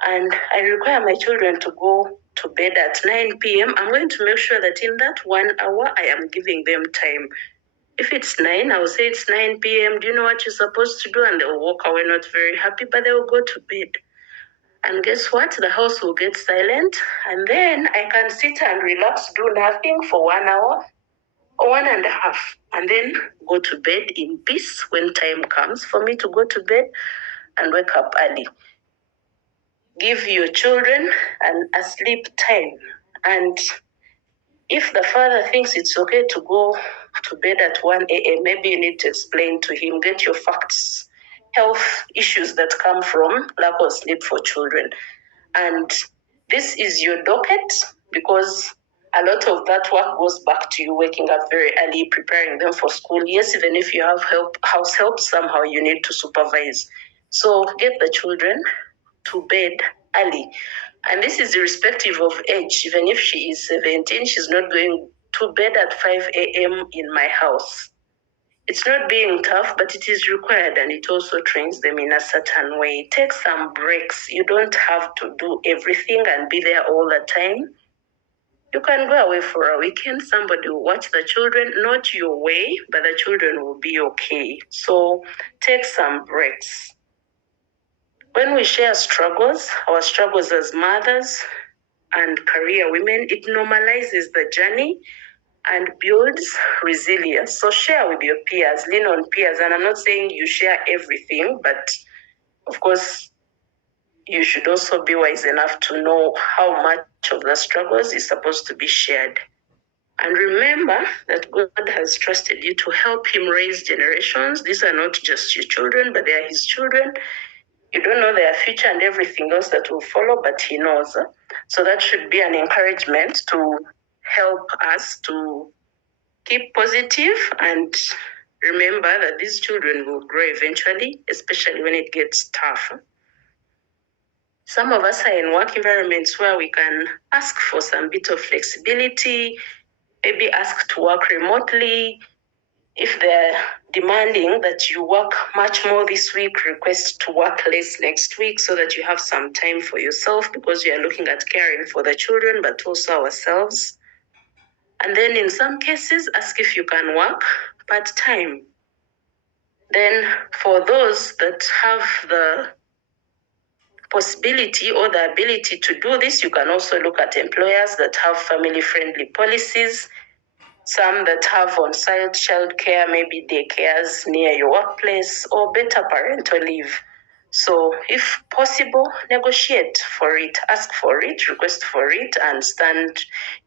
and I require my children to go to bed at 9 p.m., I'm going to make sure that in that 1 hour, I am giving them time. If it's 9, I will say it's 9 p.m. Do you know what you're supposed to do? And they'll walk away not very happy, but they will go to bed. And guess what? The house will get silent. And then I can sit and relax, do nothing for 1 hour or 1.5, and then go to bed in peace when time comes for me to go to bed and wake up early. Give your children a sleep time. And if the father thinks it's okay to go to bed at 1 a.m., maybe you need to explain to him, get your facts, health issues that come from lack of sleep for children. And this is your docket, because a lot of that work goes back to you waking up very early, preparing them for school. Yes, even if you have house help, somehow you need to supervise. So get the children to bed early. And this is irrespective of age. Even if she is 17, she's not going to bed at 5 a.m. in my house. It's not being tough, but it is required, and it also trains them in a certain way. Take some breaks. You don't have to do everything and be there all the time. You can go away for a weekend. Somebody will watch the children, not your way, but the children will be okay. So take some breaks. When we share struggles, our struggles as mothers and career women, it normalizes the journey and builds resilience. So share with your peers, lean on peers. And I'm not saying you share everything, but of course, you should also be wise enough to know how much of the struggles is supposed to be shared. And remember that God has trusted you to help him raise generations. These are not just your children, but they are his children. You don't know their future and everything else that will follow, but he knows. So that should be an encouragement to help us to keep positive and remember that these children will grow eventually, especially when it gets tough. Some of us are in work environments where we can ask for some bit of flexibility, maybe ask to work remotely. If they're demanding that you work much more this week, request to work less next week so that you have some time for yourself, because you are looking at caring for the children, but also ourselves. And then in some cases, ask if you can work part-time. Then for those that have the possibility or the ability to do this, you can also look at employers that have family-friendly policies, some that have on-site childcare, maybe daycares near your workplace, or better parental leave. So if possible, negotiate for it, ask for it, request for it, and stand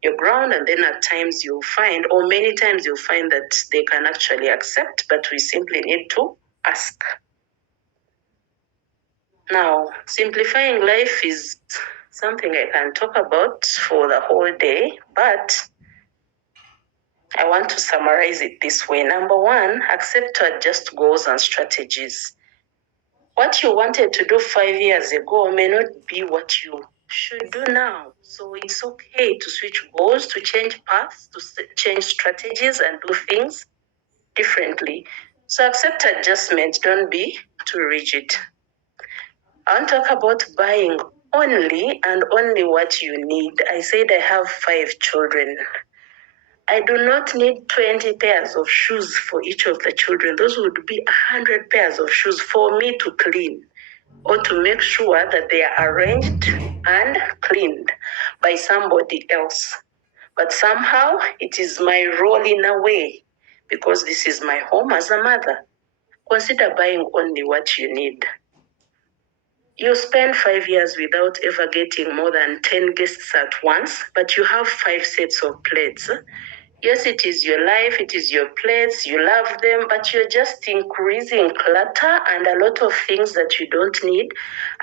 your ground. And then at times you'll find, or many times you'll find that they can actually accept, but we simply need to ask. Now, simplifying life is something I can talk about for the whole day, but I want to summarize it this way. Number 1, accept to adjust goals and strategies. What you wanted to do 5 years ago may not be what you should do now. So it's okay to switch goals, to change paths, to change strategies and do things differently. So accept adjustment, don't be too rigid. I want to talk about buying only and only what you need. I said I have 5 children. I do not need 20 pairs of shoes for each of the children. Those would be 100 pairs of shoes for me to clean or to make sure that they are arranged and cleaned by somebody else. But somehow it is my role in a way, because this is my home as a mother. Consider buying only what you need. You spend 5 years without ever getting more than 10 guests at once, but you have 5 sets of plates. Yes, it is your life, it is your plates, you love them, but you're just increasing clutter and a lot of things that you don't need.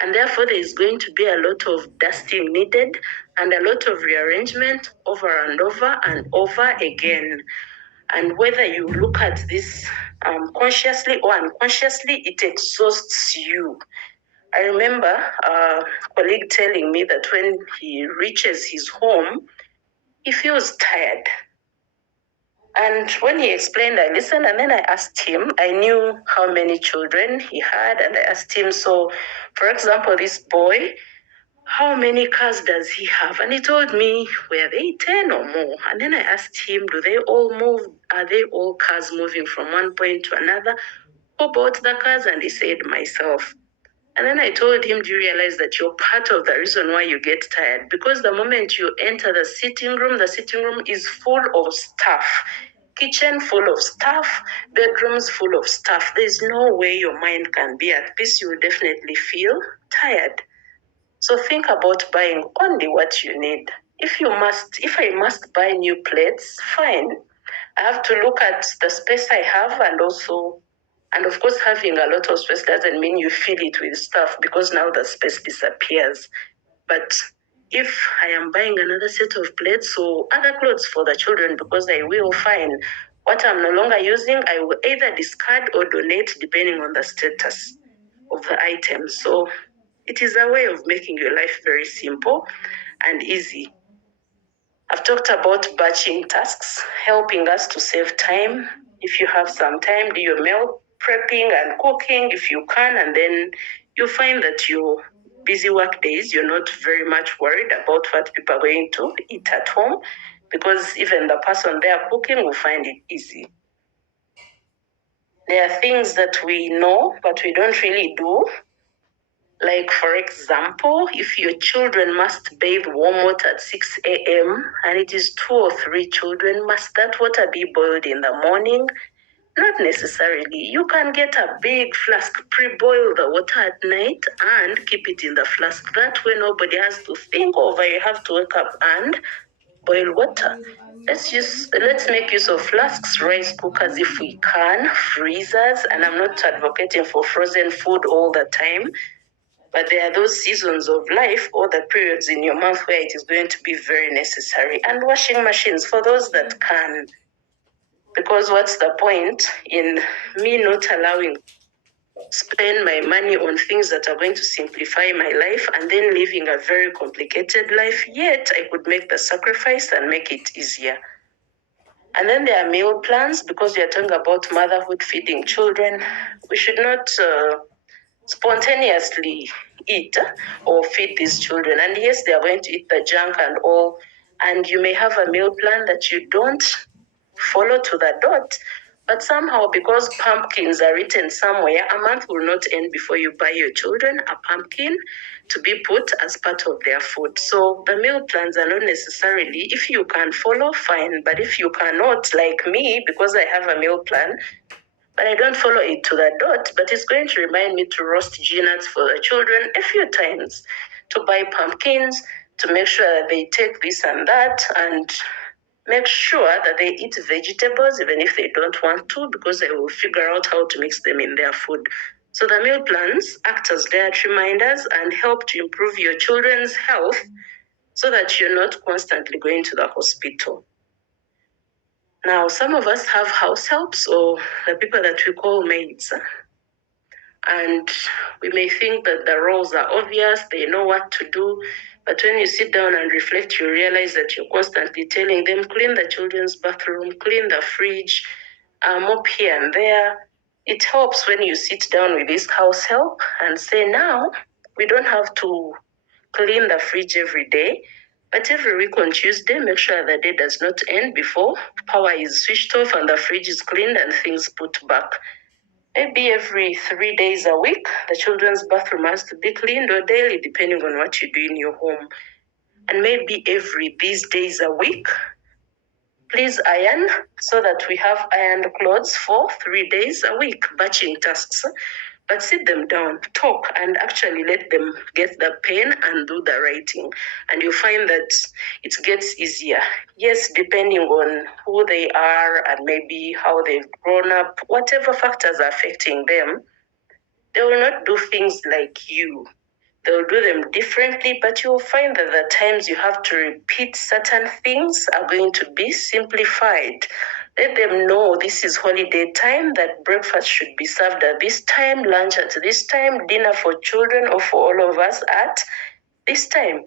And therefore, there is going to be a lot of dusting needed and a lot of rearrangement over and over and over again. And whether you look at this consciously or unconsciously, it exhausts you. I remember a colleague telling me that when he reaches his home, he feels tired. And when he explained, I listened, and then I asked him, I knew how many children he had, and I asked him, so, for example, this boy, how many cars does he have? And he told me, were they 10 or more? And then I asked him, do they all move? Are they all cars moving from one point to another? Who bought the cars? And he said, myself. And then I told him, do you realize that you're part of the reason why you get tired? Because the moment you enter the sitting room is full of stuff. Kitchen full of stuff, bedrooms full of stuff. There's no way your mind can be at peace. You will definitely feel tired. So think about buying only what you need. If I must buy new plates, fine. I have to look at the space I have, and of course, having a lot of space doesn't mean you fill it with stuff, because now the space disappears. But if I am buying another set of plates or other clothes for the children, because I will find what I'm no longer using, I will either discard or donate depending on the status of the item. So it is a way of making your life very simple and easy. I've talked about batching tasks, helping us to save time. If you have some time, do your meal prepping and cooking if you can, and then you find that your busy work days, you're not very much worried about what people are going to eat at home, because even the person there cooking will find it easy. There are things that we know, but we don't really do. Like, for example, if your children must bathe warm water at 6 a.m. and it is 2 or 3 children, must that water be boiled in the morning? Not necessarily. You can get a big flask, pre-boil the water at night and keep it in the flask. That way nobody has to think over, you have to wake up and boil water. Let's make use of flasks, rice cookers if we can, freezers, and I'm not advocating for frozen food all the time. But there are those seasons of life or the periods in your month where it is going to be very necessary. And washing machines for those that can. Because what's the point in me not allowing spend my money on things that are going to simplify my life and then living a very complicated life, yet I could make the sacrifice and make it easier. And then there are meal plans, because we are talking about motherhood, feeding children. We should not spontaneously eat or feed these children. And yes, they are going to eat the junk and all. And you may have a meal plan that you don't follow to the dot, but somehow, because pumpkins are written somewhere, a month will not end before you buy your children a pumpkin to be put as part of their food. So the meal plans are not necessarily, if you can follow, fine. But if you cannot, like me, because I have a meal plan, but I don't follow it to the dot, but it's going to remind me to roast peanuts for the children a few times, to buy pumpkins, to make sure that they take this and that, and make sure that they eat vegetables even if they don't want to, because I will figure out how to mix them in their food. So the meal plans act as diet reminders and help to improve your children's health so that you're not constantly going to the hospital. Now, some of us have house helps, or the people that we call maids. And we may think that the roles are obvious, they know what to do. But when you sit down and reflect, you realize that you're constantly telling them, clean the children's bathroom, clean the fridge, mop here and there. It helps when you sit down with this house help and say, now, we don't have to clean the fridge every day, but every week on Tuesday, make sure the day does not end before power is switched off and the fridge is cleaned and things put back. Maybe every 3 days a week, the children's bathroom has to be cleaned, or daily, depending on what you do in your home. And maybe every these days a week, please iron, so that we have ironed clothes for 3 days a week, batching tasks. But sit them down, talk, and actually let them get the pen and do the writing. And you find that it gets easier. Yes, depending on who they are and maybe how they've grown up, whatever factors are affecting them, they will not do things like you. They'll do them differently, but you'll find that the times you have to repeat certain things are going to be simplified. Let them know this is holiday time, that breakfast should be served at this time, lunch at this time, dinner for children or for all of us at this time.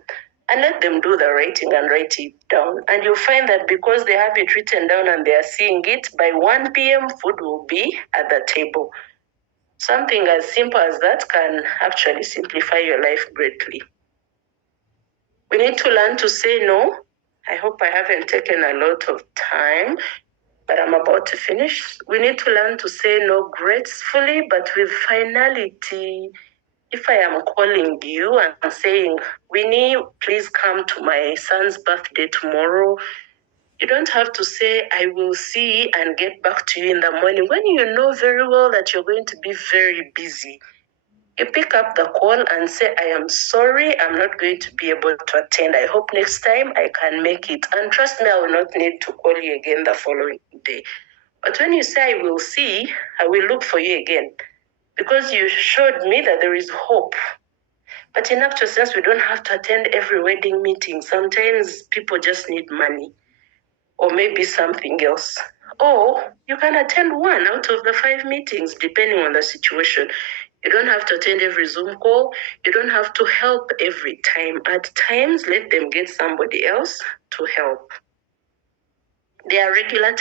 And let them do the writing and write it down. And you'll find that because they have it written down and they are seeing it, by 1 p.m. food will be at the table. Something as simple as that can actually simplify your life greatly. We need to learn to say no. I hope I haven't taken a lot of time, but I'm about to finish. We need to learn to say no gracefully, but with finality. If I am calling you and saying, Winnie, please come to my son's birthday tomorrow, you don't have to say, I will see and get back to you in the morning when you know very well that you're going to be very busy. You pick up the call and say, I am sorry, I'm not going to be able to attend. I hope next time I can make it. And trust me, I will not need to call you again the following day. But when you say, I will see, I will look for you again. Because you showed me that there is hope. But in actual sense, we don't have to attend every wedding meeting. Sometimes people just need money or maybe something else. Or you can attend one out of the 5 meetings, depending on the situation. You don't have to attend every Zoom call. You don't have to help every time. At times, let them get somebody else to help. There are regular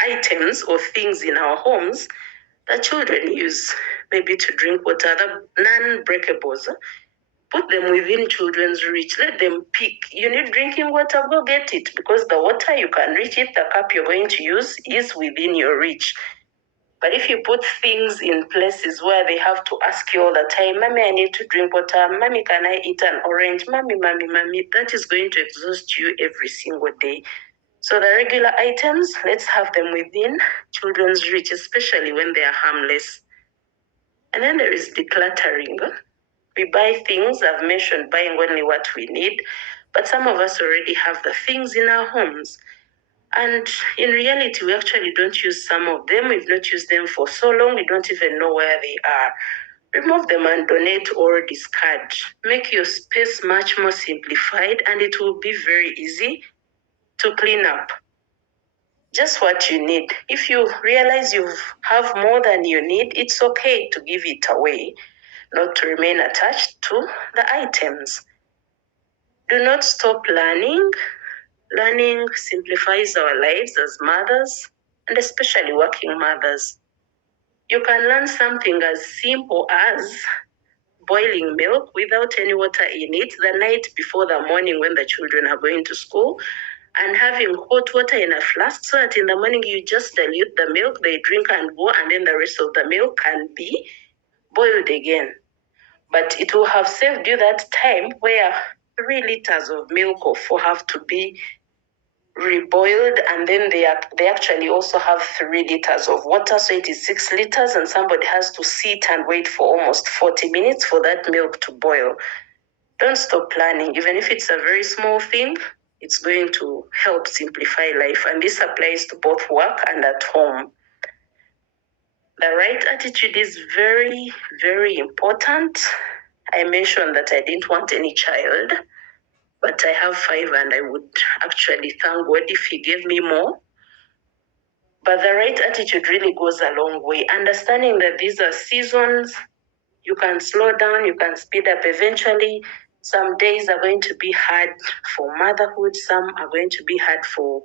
items or things in our homes that children use, maybe to drink water, the non-breakables. Put them within children's reach. Let them pick. You need drinking water, go get it, because the water you can reach it, the cup you're going to use is within your reach. But if you put things in places where they have to ask you all the time, Mommy, I need to drink water. Mommy, can I eat an orange? Mommy, that is going to exhaust you every single day. So the regular items, let's have them within children's reach, especially when they are harmless. And then there is decluttering. We buy things, I've mentioned buying only what we need, but some of us already have the things in our homes. And in reality, we actually don't use some of them. We've not used them for so long, we don't even know where they are. Remove them and donate or discard. Make your space much more simplified, and it will be very easy to clean up. Just what you need. If you realize you have more than you need, it's okay to give it away, not to remain attached to the items. Do not stop learning. Learning simplifies our lives as mothers, and especially working mothers. You can learn something as simple as boiling milk without any water in it the night before the morning when the children are going to school, and having hot water in a flask so that in the morning you just dilute the milk, they drink and go, and then the rest of the milk can be boiled again. But it will have saved you that time where 3 liters of milk or 4 have to be reboiled, and then they actually also have 3 liters of water, so it is 6 liters, and somebody has to sit and wait for almost 40 minutes for that milk to boil. Don't stop planning. Even if it's a very small thing, it's going to help simplify life, and this applies to both work and at home. The right attitude is very, very important. I mentioned that I didn't want any child, but I have 5, and I would actually thank God if He gave me more. But the right attitude really goes a long way. Understanding that these are seasons, you can slow down, you can speed up eventually. Some days are going to be hard for motherhood, some are going to be hard for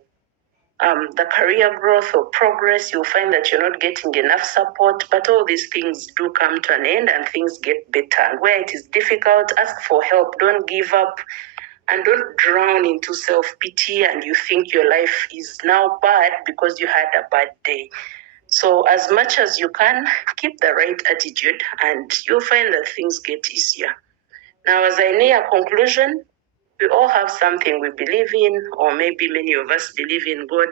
the career growth or progress. You'll find that you're not getting enough support, but all these things do come to an end and things get better. And where it is difficult, ask for help. Don't give up, and don't drown into self-pity and you think your life is now bad because you had a bad day. So as much as you can, keep the right attitude and you'll find that things get easier. Now, as I near conclusion, we all have something we believe in, or maybe many of us believe in God.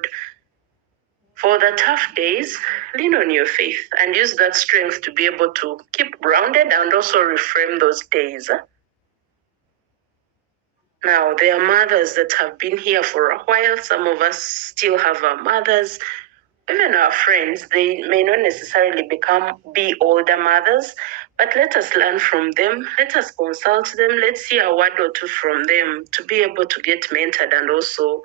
For the tough days, lean on your faith and use that strength to be able to keep grounded and also reframe those days. Now, there are mothers that have been here for a while. Some of us still have our mothers. Even our friends, they may not necessarily be older mothers, But let us learn from them. Let us consult them. Let's hear a word or two from them to be able to get mentored and also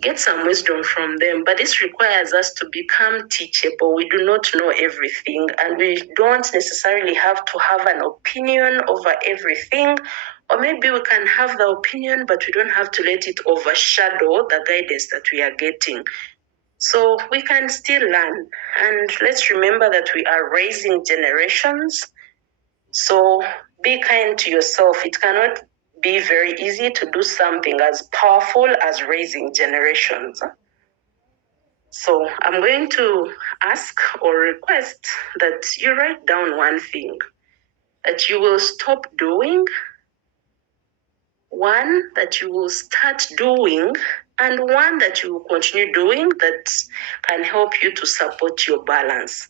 get some wisdom from them. But this requires us to become teachable. We do not know everything, and we don't necessarily have to have an opinion over everything. Or maybe we can have the opinion, but we don't have to let it overshadow the guidance that we are getting. So we can still learn. And let's remember that we are raising generations. So be kind to yourself. It cannot be very easy to do something as powerful as raising generations. So I'm going to ask or request that you write down one thing that you will stop doing, one that you will start doing, and one that you will continue doing that can help you to support your balance.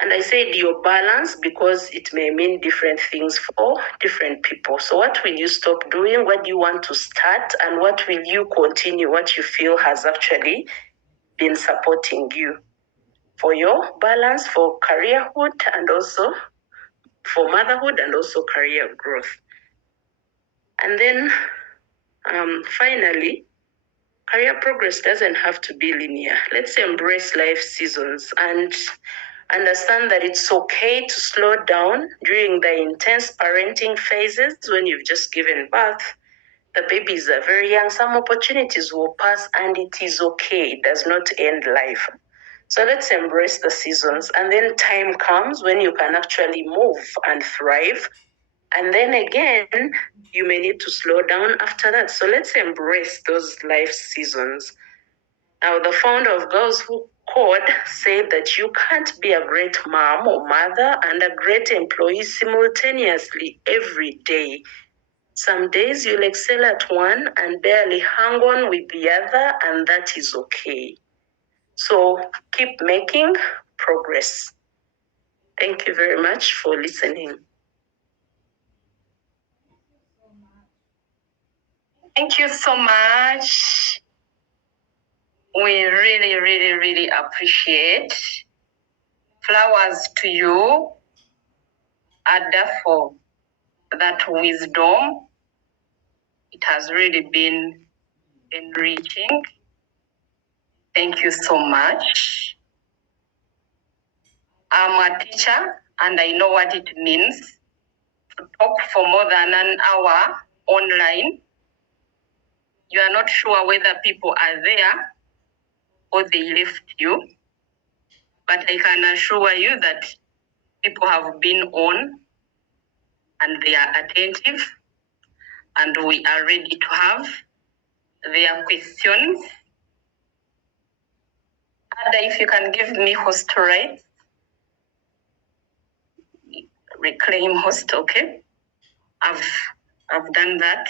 And I said your balance because it may mean different things for different people. So what will you stop doing? What do you want to start? And what will you continue? What you feel has actually been supporting you for your balance, for careerhood, and also for motherhood, and also career growth. And then finally, career progress doesn't have to be linear. Let's embrace life seasons and understand that it's okay to slow down during the intense parenting phases when you've just given birth. The babies are very young. Some opportunities will pass and it is okay. It does not end life. So let's embrace the seasons. And then time comes when you can actually move and thrive. And then again, you may need to slow down after that. So let's embrace those life seasons. Now, the founder of Girls Who Code said that you can't be a great mom or mother and a great employee simultaneously every day. Some days you'll excel at one and barely hang on with the other, and that is okay. So keep making progress. Thank you very much for listening. Thank you so much. We really appreciate. Flowers to you, Addah, for that wisdom. It has really been enriching. Thank you so much. I'm a teacher and I know what it means to talk for more than an hour online. You are not sure whether people are there or they left you. But I can assure you that people have been on and they are attentive and we are ready to have their questions. Addah, if you can give me host rights. Reclaim host, okay? I've done that.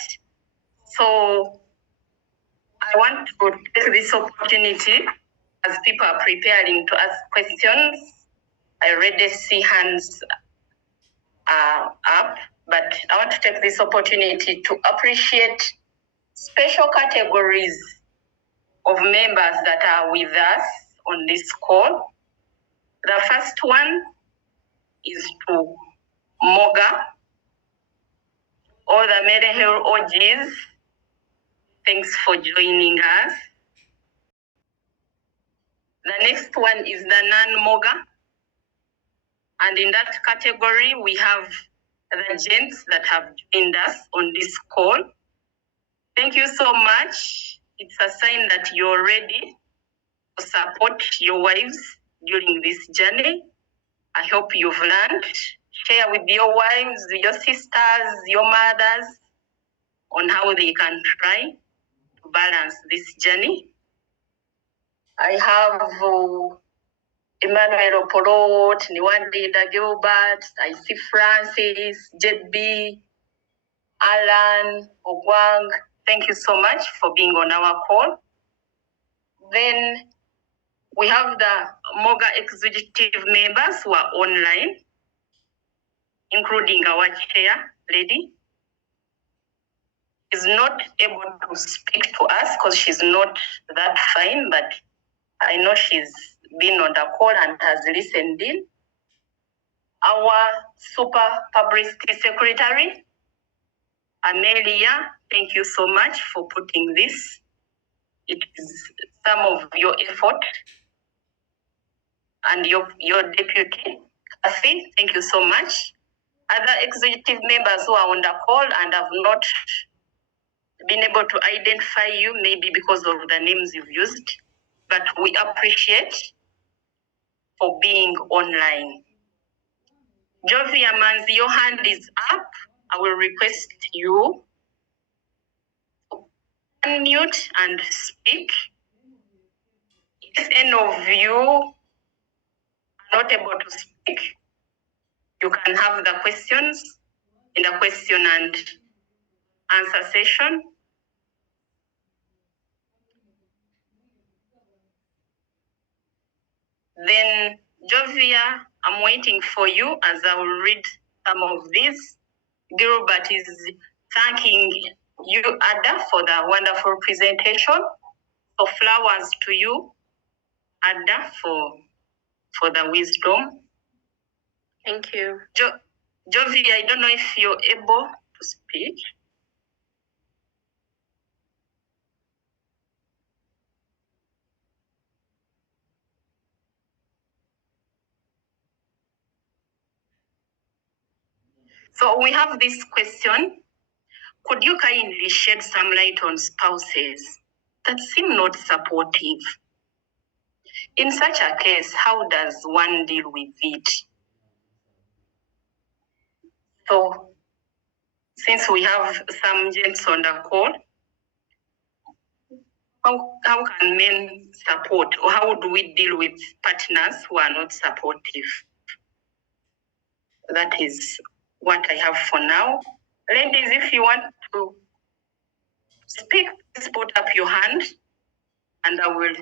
So I want to take this opportunity as people are preparing to ask questions. I already see hands up, but I want to take this opportunity to appreciate special categories of members that are with us on this call. The first one is to Moga, all the Motherhood OGs. Thanks for joining us. The next one is the non-Moga. And in that category, we have the gents that have joined us on this call. Thank you so much. It's a sign that you're ready to support your wives during this journey. I hope you've learned. Share with your wives, your sisters, your mothers on how they can try to balance this journey. I have Emmanuel Oporot, Niwandinda Gilbert, I see Francis, JB, Alan, Ogwang. Thank you so much for being on our call. Then we have the Moga executive members who are online, including our chair lady. Is not able to speak to us because she's not that fine, but I know she's been on the call and has listened in. our super publicity secretary, Amelia, thank you so much for putting this. It is some of your effort. And your deputy, Kathy, thank you so much. Other executive members who are on the call and have not been able to identify you, maybe because of the names you've used, but we appreciate for being online. Jovia Manzi, your hand is up. I will request you to unmute and speak. If any of you are not able to speak, you can have the questions in the question and answer session. Then, Jovia, I'm waiting for you as I will read some of these. Gilbert is thanking you, Addah, for the wonderful presentation. So flowers to you, Addah, for the wisdom. Thank you. Jovia, I don't know if you're able to speak. So we have this question. Could you kindly shed some light on spouses that seem not supportive? In such a case, how does one deal with it? So, since we have some gents on the call, how can men support, or how do we deal with partners who are not supportive? That is what I have for now. Ladies, if you want to speak, please put up your hand and I will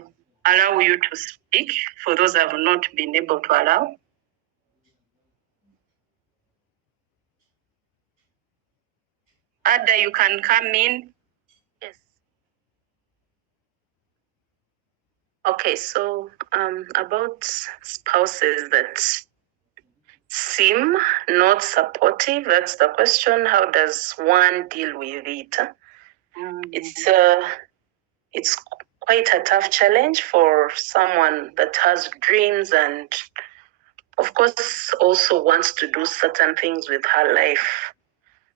allow you to speak for those I have not been able to allow. Addah, you can come in. Yes. Okay, so about spouses that seem not supportive, that's the question. How does one deal with it? It's quite a tough challenge for someone that has dreams and of course also wants to do certain things with her life.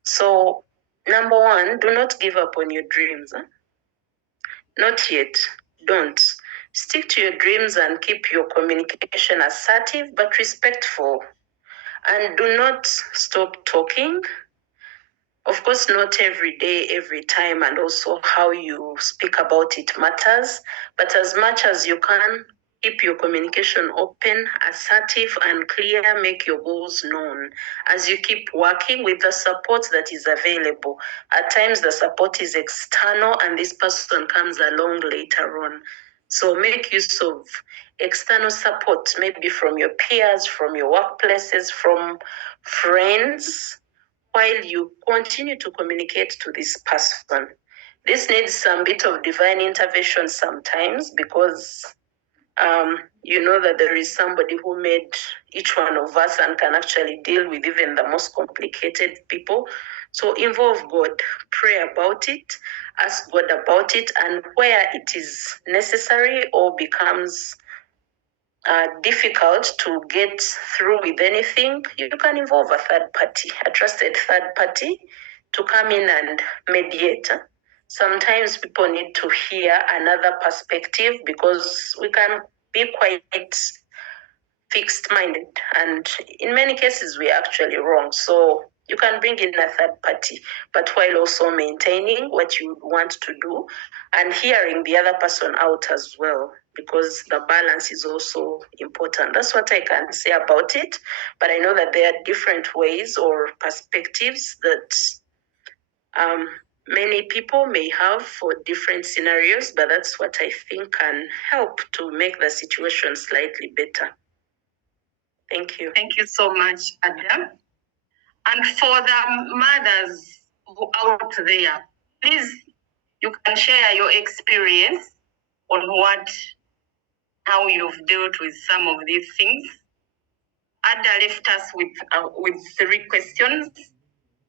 So number one, do not give up on your dreams. Not yet. Don't. Stick to your dreams and keep your communication assertive but respectful. And do not stop talking. Of course, not every day, every time, and also how you speak about it matters. But as much as you can, keep your communication open, assertive, and clear. Make your goals known as you keep working with the support that is available. At times, the support is external, and this person comes along later on. So make use of external support, maybe from your peers, from your workplaces, from friends, while you continue to communicate to this person. This needs some bit of divine intervention sometimes because you know that there is somebody who made each one of us and can actually deal with even the most complicated people. So involve God, pray about it, ask God about it, and where it is necessary or becomes difficult to get through with anything, you can involve a third party, a trusted third party, to come in and mediate. Sometimes people need to hear another perspective because we can be quite fixed minded, and in many cases, we're actually wrong. So you can bring in a third party, but while also maintaining what you want to do and hearing the other person out as well, because the balance is also important. That's what I can say about it. But I know that there are different ways or perspectives that many people may have for different scenarios, but that's what I think can help to make the situation slightly better. Thank you. Thank you so much, Addah. And for the mothers who are out there, please, you can share your experience on how you've dealt with some of these things. Addah left us with 3 questions.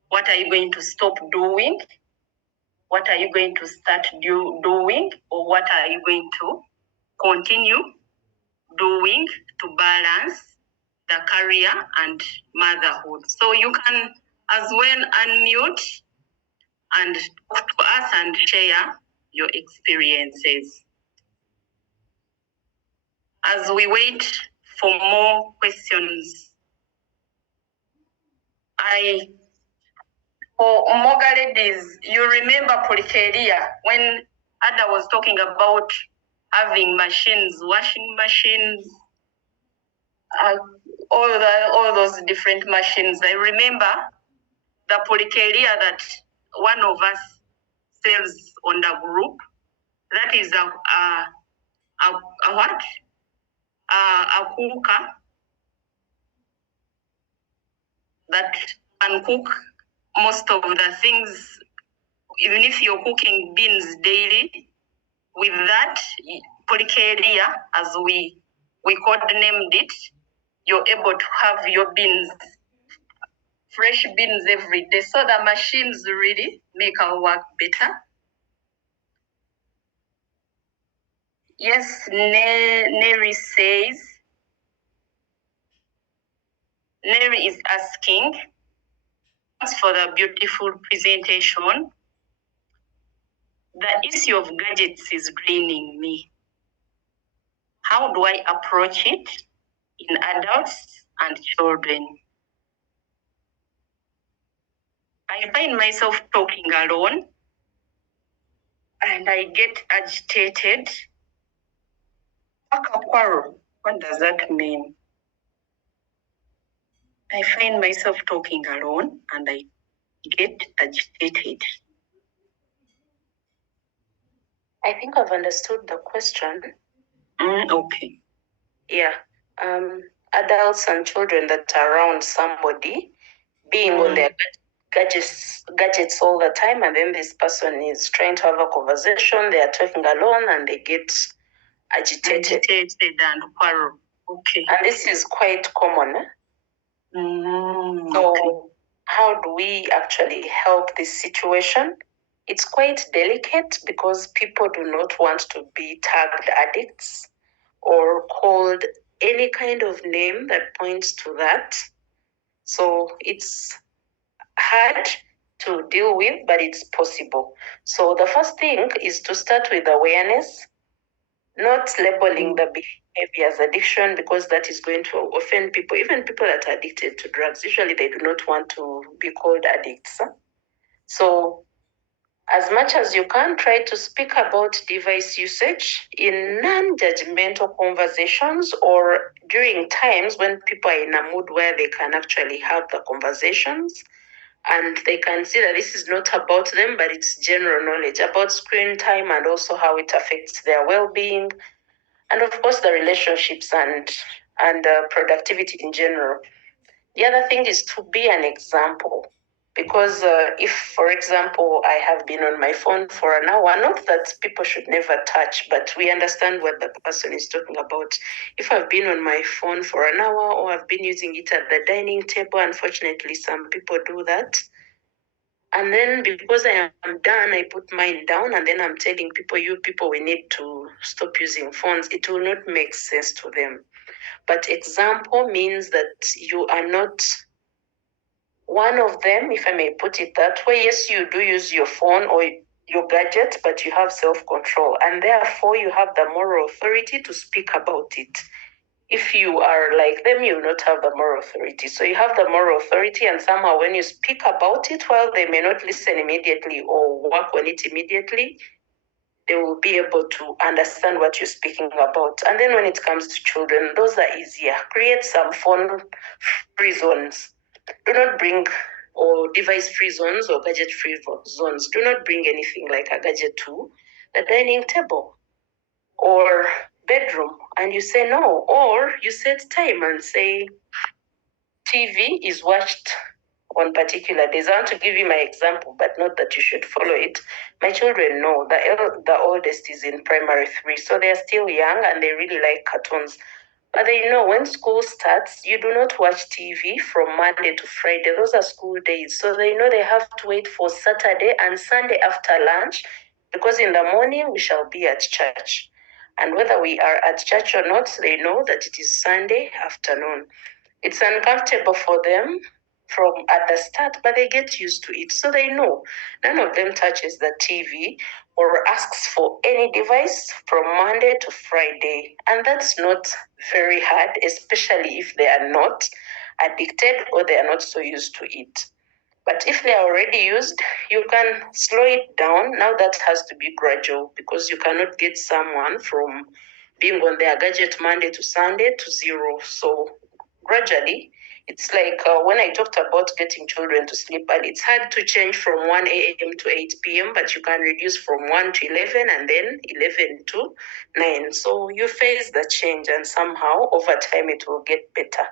What are you going to stop doing? What are you going to start doing? Or what are you going to continue doing to balance the career and motherhood? So you can as well unmute and talk to us and share your experiences. As we wait for more questions, for moga ladies, you remember polycaria when Addah was talking about having machines, washing machines, all those different machines. I remember the polycaria that one of us sells on the group. That is a what? A cooker that can cook most of the things, even if you're cooking beans daily. With that polycaria, as we codenamed it, you're able to have your beans, fresh beans every day. So the machines really make our work better. Yes, Neri is asking, thanks for the beautiful presentation. The issue of gadgets is draining me. How do I approach it in adults and children? I find myself talking alone and I get agitated. What does that mean? I find myself talking alone and I get agitated. I think I've understood the question. Okay. Yeah. Adults and children that are around somebody being on their gadgets all the time, and then this person is trying to have a conversation, they are talking alone and they get agitated and quarrel. Okay. And this is quite common. So how do we actually help this situation? It's quite delicate because people do not want to be tagged addicts or called any kind of name that points to that. So it's hard to deal with, but it's possible. So the first thing is to start with awareness, not labeling the behavior as addiction, because that is going to offend people. Even people that are addicted to drugs, usually they do not want to be called addicts. So as much as you can, try to speak about device usage in non-judgmental conversations or during times when people are in a mood where they can actually have the conversations and they can see that this is not about them, but it's general knowledge about screen time and also how it affects their well-being. And of course, the relationships and productivity in general. The other thing is to be an example. Because if, for example, I have been on my phone for an hour, not that people should never touch, but we understand what the person is talking about. If I've been on my phone for an hour or I've been using it at the dining table, unfortunately, some people do that. And then because I am done, I put mine down and then I'm telling people, you people, we need to stop using phones. It will not make sense to them. But example means that you are not one of them, if I may put it that way. Yes, you do use your phone or your gadget, but you have self-control. And therefore, you have the moral authority to speak about it. If you are like them, you will not have the moral authority. So you have the moral authority, and somehow when you speak about it, while they may not listen immediately or work on it immediately, they will be able to understand what you're speaking about. And then when it comes to children, those are easier. Create some phone-free zones. Do not bring or device-free zones or gadget-free zones. Do not bring anything like a gadget to the dining table or bedroom, and you say no, or you set time and say TV is watched on particular days. I want to give you my example, but not that you should follow it. My children know the oldest is in primary 3, so they're still young and they really like cartoons. But they know when school starts, you do not watch TV from Monday to Friday. Those are school days. So they know they have to wait for Saturday and Sunday after lunch, because in the morning we shall be at church. And whether we are at church or not, they know that it is Sunday afternoon. It's uncomfortable for them from at the start, but they get used to it. So they know none of them touches the TV or asks for any device from Monday to Friday. And that's not very hard, especially if they are not addicted or they are not so used to it. But if they are already used, you can slow it down. Now that has to be gradual, because you cannot get someone from being on their gadget Monday to Sunday to zero. So gradually, it's like when I talked about getting children to sleep early, it's hard to change from 1 a.m. to 8 p.m., but you can reduce from 1 to 11 and then 11 to 9. So you phase the change, and somehow over time it will get better.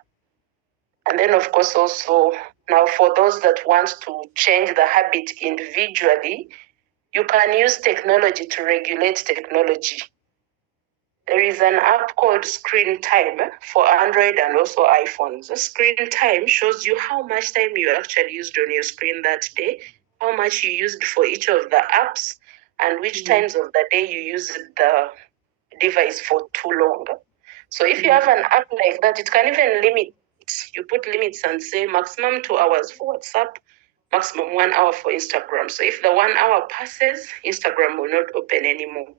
And then, of course, also now for those that want to change the habit individually, you can use technology to regulate technology. There is an app called Screen Time for Android and also iPhones. The Screen Time shows you how much time you actually used on your screen that day, how much you used for each of the apps, and which times of the day you used the device for too long. So if you have an app like that, it can even limit. You put limits and say maximum 2 hours for WhatsApp, maximum 1 hour for Instagram. So if the 1 hour passes, Instagram will not open anymore.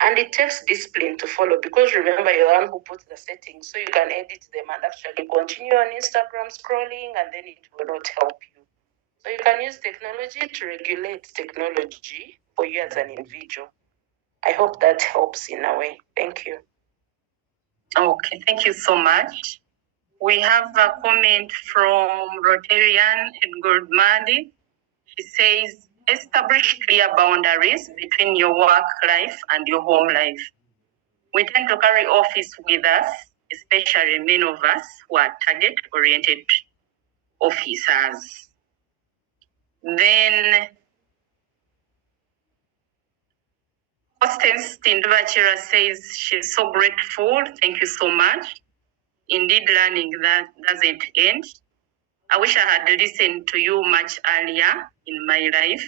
And it takes discipline to follow, because remember, you're the one who puts the settings, so you can edit them and actually continue on Instagram scrolling, and then it will not help you. So you can use technology to regulate technology for you as an individual. I hope that helps in a way. Thank you. Okay, thank you so much. We have a comment from Rotarian Edgar Madi. He says, establish clear boundaries between your work life and your home life. We tend to carry office with us, especially many of us who are target-oriented officers. Then, Hostess Tindubachira says she's so grateful. Thank you so much. Indeed, learning that doesn't end. I wish I had listened to you much earlier in my life.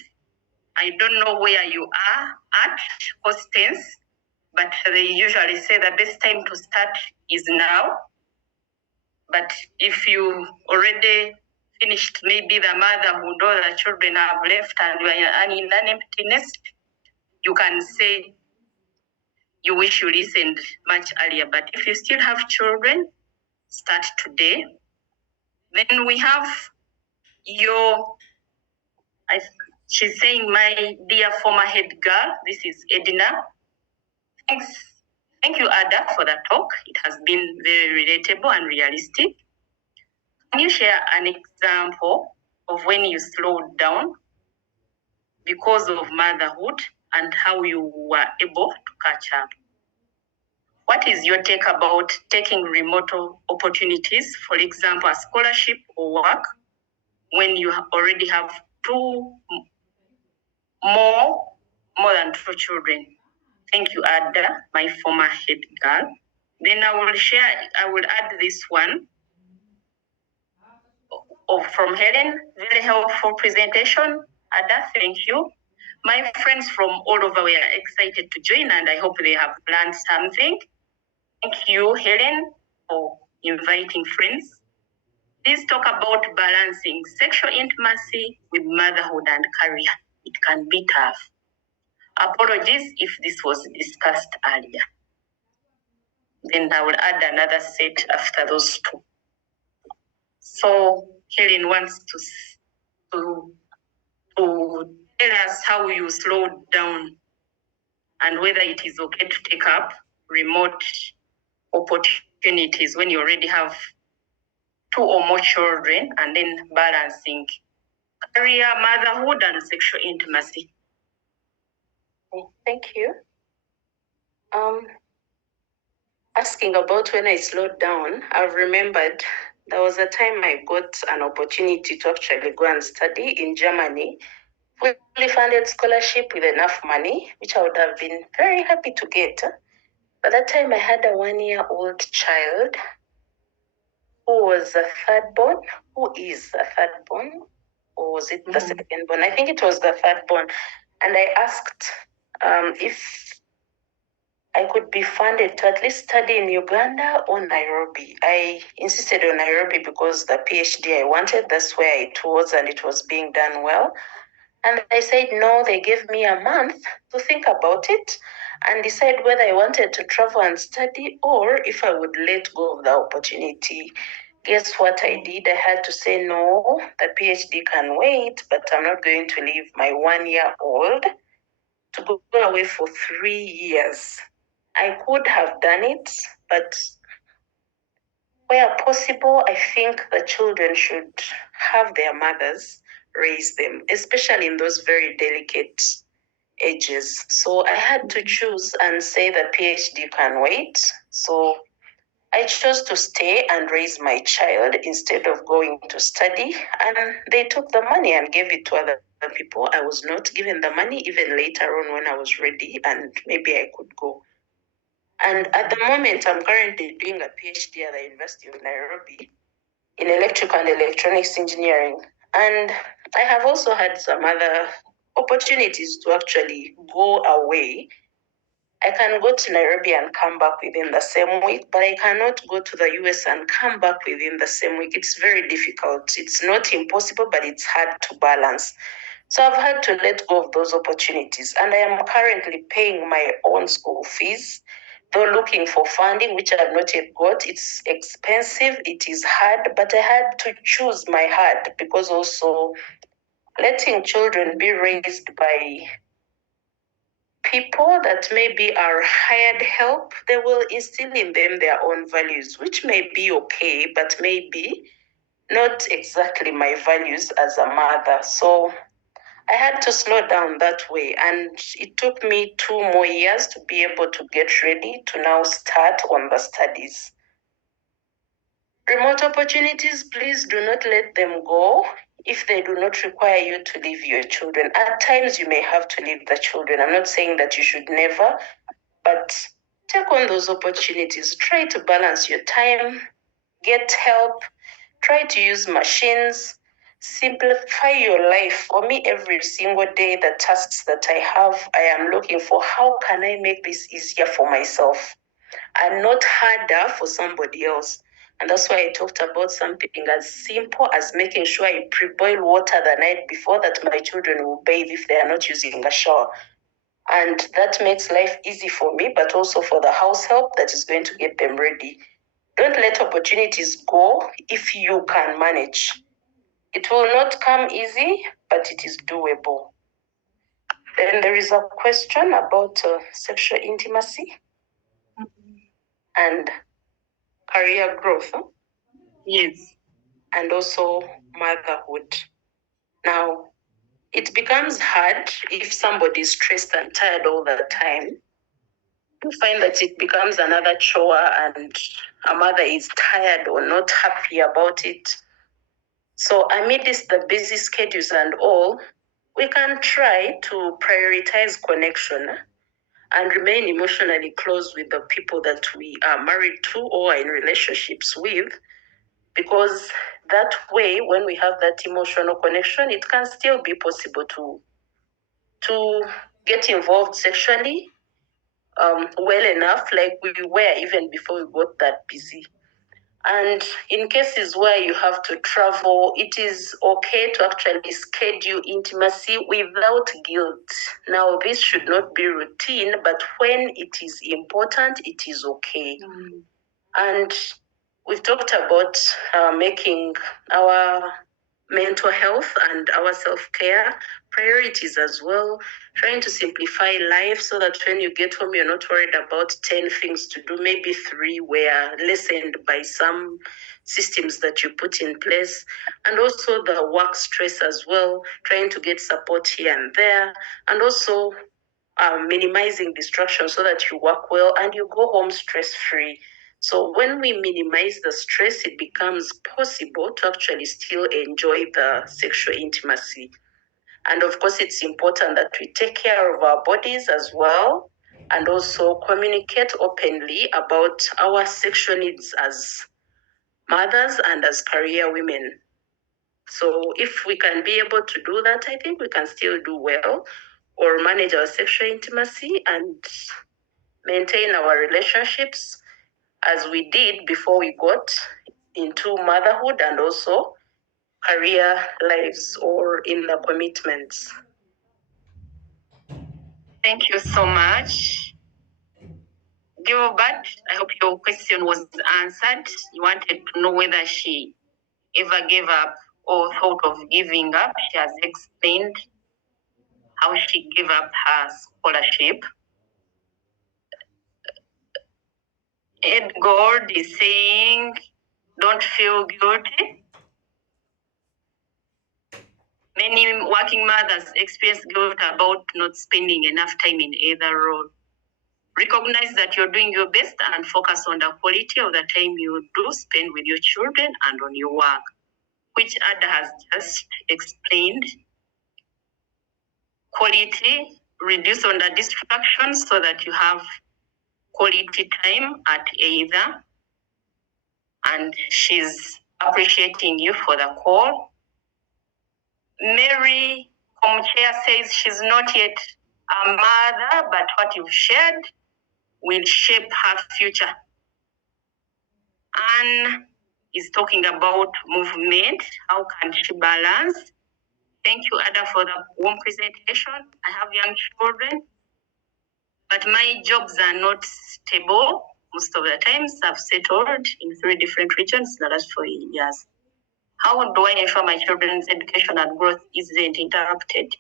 I don't know where you are at, Hostess, but they usually say the best time to start is now. But if you already finished, maybe the motherhood or the children have left and you are in an empty nest, you can say you wish you listened much earlier. But if you still have children, start today. Then we have she's saying, my dear former head girl, this is Edna. Thank you, Addah, for that talk. It has been very relatable and realistic. Can you share an example of when you slowed down because of motherhood and how you were able to catch up? What is your take about taking remote opportunities, for example, a scholarship or work, when you already have more than 2 children? Thank you, Addah, my former head girl. Then I will add this one from Helen. Very helpful presentation. Addah, thank you. My friends from all over were excited to join, and I hope they have learned something. Thank you, Helen, for inviting friends. Please talk about balancing sexual intimacy with motherhood and career. It can be tough. Apologies if this was discussed earlier. Then I will add another set after those 2. So Helen wants to tell us how you slowed down and whether it is okay to take up remote opportunities when you already have 2 or more children, and then balancing career, motherhood, and sexual intimacy. Thank you. Asking about when I slowed down, I've remembered there was a time I got an opportunity to actually go and study in Germany, fully funded scholarship with enough money, which I would have been very happy to get. By that time, I had a 1-year-old child who was a third born, who is a third born, or was it the second born? I think it was the third born. And I asked if I could be funded to at least study in Uganda or Nairobi. I insisted on Nairobi because the PhD I wanted, that's where it was, and it was being done well. And they said no, they gave me a month to think about it and decide whether I wanted to travel and study or if I would let go of the opportunity. Guess what I did? I had to say no, the PhD can wait, but I'm not going to leave my 1-year-old to go away for 3 years. I could have done it, but where possible, I think the children should have their mothers raise them, especially in those very delicate ages. So I had to choose and say the PhD can wait. So I chose to stay and raise my child instead of going to study. And they took the money and gave it to other people. I was not given the money even later on when I was ready and maybe I could go. And at the moment, I'm currently doing a PhD at the University of Nairobi in electrical and electronics engineering. And I have also had some other opportunities to actually go away. I can go to Nairobi and come back within the same week, but I cannot go to the US and come back within the same week. It's very difficult. It's not impossible, but it's hard to balance. So I've had to let go of those opportunities, and I am currently paying my own school fees, though looking for funding, which I have not yet got. It's expensive, it is hard, but I had to choose my heart because also letting children be raised by people that maybe are hired help, they will instill in them their own values, which may be okay, but maybe not exactly my values as a mother. So I had to slow down that way, and it took me 2 more years to be able to get ready to now start on the studies. Remote opportunities, please do not let them go if they do not require you to leave your children. At times, you may have to leave the children. I'm not saying that you should never, but take on those opportunities. Try to balance your time, get help, try to use machines, simplify your life. For me, every single day, the tasks that I have, I am looking for how can I make this easier for myself and not harder for somebody else. And that's why I talked about something as simple as making sure I pre-boil water the night before that my children will bathe if they are not using a shower. And that makes life easy for me, but also for the house help that is going to get them ready. Don't let opportunities go if you can manage. It will not come easy, but it is doable. Then there is a question about sexual intimacy and career growth. Yes. And also motherhood. Now, it becomes hard if somebody is stressed and tired all the time. You find that it becomes another chore and a mother is tired or not happy about it. So amidst the busy schedules and all, we can try to prioritize connection and remain emotionally close with the people that we are married to or in relationships with, because that way, when we have that emotional connection, it can still be possible to get involved sexually well enough, like we were even before we got that busy. And in cases where you have to travel, it is okay to actually schedule intimacy without guilt. Now, this should not be routine, but when it is important, it is okay. And we've talked about making our mental health and our self-care priorities as well, trying to simplify life so that when you get home, you're not worried about 10 things to do. Maybe 3 were lessened by some systems that you put in place. And also the work stress as well, trying to get support here and there. And also minimizing distractions so that you work well and you go home stress-free. So when we minimize the stress, it becomes possible to actually still enjoy the sexual intimacy. And of course, it's important that we take care of our bodies as well. and also communicate openly about our sexual needs as mothers and as career women. So if we can be able to do that, I think we can still do well or manage our sexual intimacy and maintain our relationships as we did before we got into motherhood and also career lives or in the commitments. Thank you so much. Gilbert, I hope your question was answered. You wanted to know whether she ever gave up or thought of giving up. She has explained how she gave up her scholarship. Ed Gord is saying, don't feel guilty. Many working mothers experience guilt about not spending enough time in either role. Recognize that you're doing your best and focus on the quality of the time you do spend with your children and on your work, which Addah has just explained. Quality, reduce on the distractions so that you have quality time at either. And she's appreciating you for the call. Mary Comchair says she's not yet a mother, but what you've shared will shape her future. Anne is talking about movement. How can she balance? Thank you, Addah, for the warm presentation. I have young children, but my jobs are not stable. Most of the times I've settled in 3 different regions in the last 4 years. How do I ensure my children's education and growth isn't interrupted